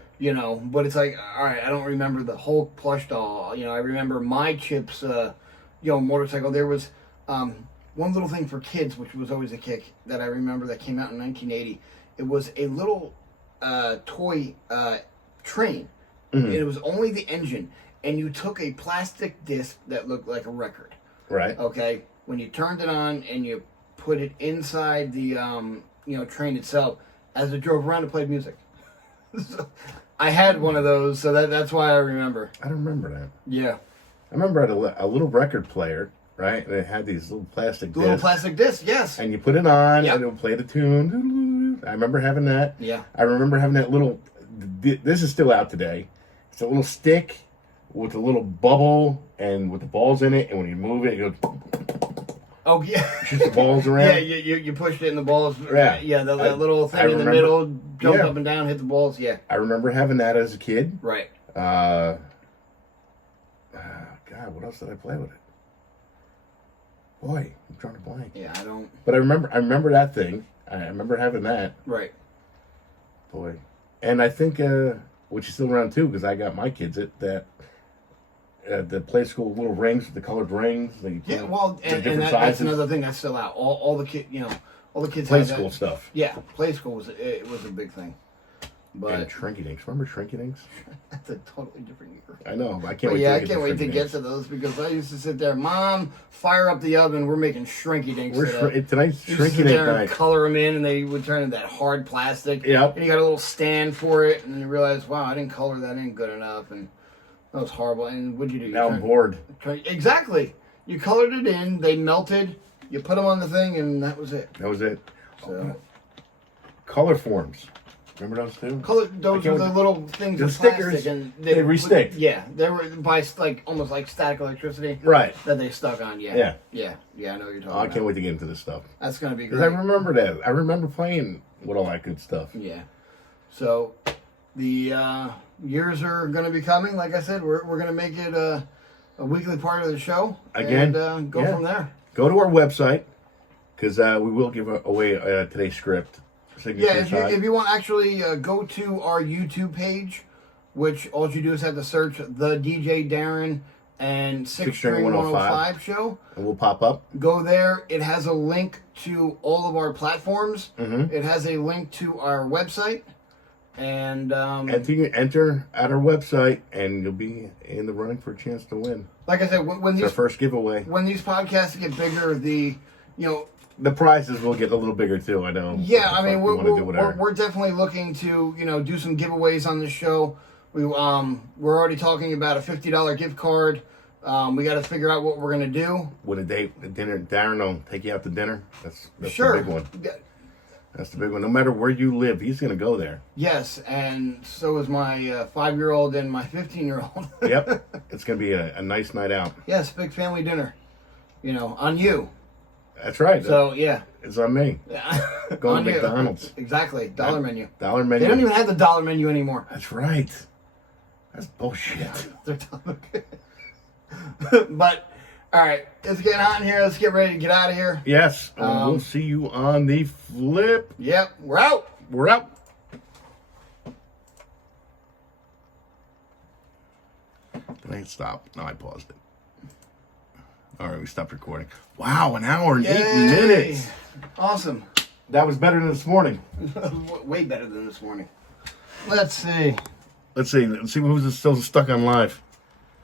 But it's like, all right, I don't remember the Hulk plush doll. I remember my Chips, motorcycle. There was one little thing for kids, which was always a kick, that I remember that came out in 1980. It was a little toy train, and it was only the engine, and you took a plastic disc that looked like a record. Right. Okay. When you turned it on and you put it inside the train itself, as it drove around, it played music. So, I had one of those, so that's why I remember. I don't remember that. Yeah. I remember I had a little record player, right? And it had these little plastic discs. Little plastic discs, yes. And you put it on, and it would play the tune. I remember having that. Yeah. I remember having that little... This is still out today. It's a little stick with a little bubble and with the balls in it, and when you move it, it goes... Oh, yeah. Shoot the balls around. Yeah, you pushed it in the balls. Yeah. Yeah, that little thing in the middle, jumped up and down, hit the balls, yeah. I remember having that as a kid. Right. God, what else did I play with it? Boy, I'm trying to blank. Yeah, I don't... But I remember that thing. I remember having that. Right. Boy. And I think, which is still around too, because I got my kids the play school little rings, the colored rings. Yeah, well, and that's another thing that's still out. All the kids, all the kids play have school that. Stuff. Yeah, play school was a big thing. But and Shrinky Dinks. Remember Shrinky Dinks? That's a totally different year. I know. I can't wait. Yeah, I can't wait to get to those because I used to sit there, Mom, fire up the oven. We're making Shrinky Dinks. Tonight's Shrinky Dink night. Color them in, and they would turn into that hard plastic. Yep. And you got a little stand for it, and you realize, wow, I didn't color that in good enough, and that was horrible. And what'd you do? Now I'm bored. Exactly. You colored it in. They melted. You put them on the thing, and that was it. That was it. So, color forms. Remember those too? Those were the little things the of stickers, plastic, and they re-stick. Yeah, they were by almost like static electricity. Right. That they stuck on. Yeah. Yeah. I know what you're talking about. I can't wait to get into this stuff. That's gonna be great. Because I remember that. I remember playing with all that good stuff. Yeah. So the years are gonna be coming. Like I said, we're gonna make it a weekly part of the show again. And go from there. Go to our website because we will give away today's script. Yeah, if you want, actually go to our YouTube page, which all you do is have to search the DJ Darren and Sixstring105 show. And we'll pop up. Go there. It has a link to all of our platforms. It has a link to our website. And you can enter at our website, and you'll be in the running for a chance to win. Like I said, when these our first giveaway. When these podcasts get bigger, the prizes will get a little bigger too. I know. Yeah, I mean we're definitely looking to do some giveaways on the show. We're already talking about a $50 gift card. We got to figure out what we're gonna do. With a dinner, Darren will take you out to dinner. That's sure. the big one. That's the big one. No matter where you live, he's going to go there. Yes, and so is my 5-year-old and my 15-year-old. Yep. It's going to be a nice night out. Yes, big family dinner. On you. That's right. So, yeah. It's on me. Going to McDonald's. Exactly. Dollar menu. Dollar menu. They don't even have the dollar menu anymore. That's right. That's bullshit. But... all right, let's get hot in here. Let's get ready to get out of here. Yes, we'll see you on the flip. Yep, we're out. We're out. Did I hit stop? No, I paused it. All right, we stopped recording. Wow, an hour and 8 minutes. Awesome. That was better than this morning. Way better than this morning. Let's see. Let's see who's still stuck on live.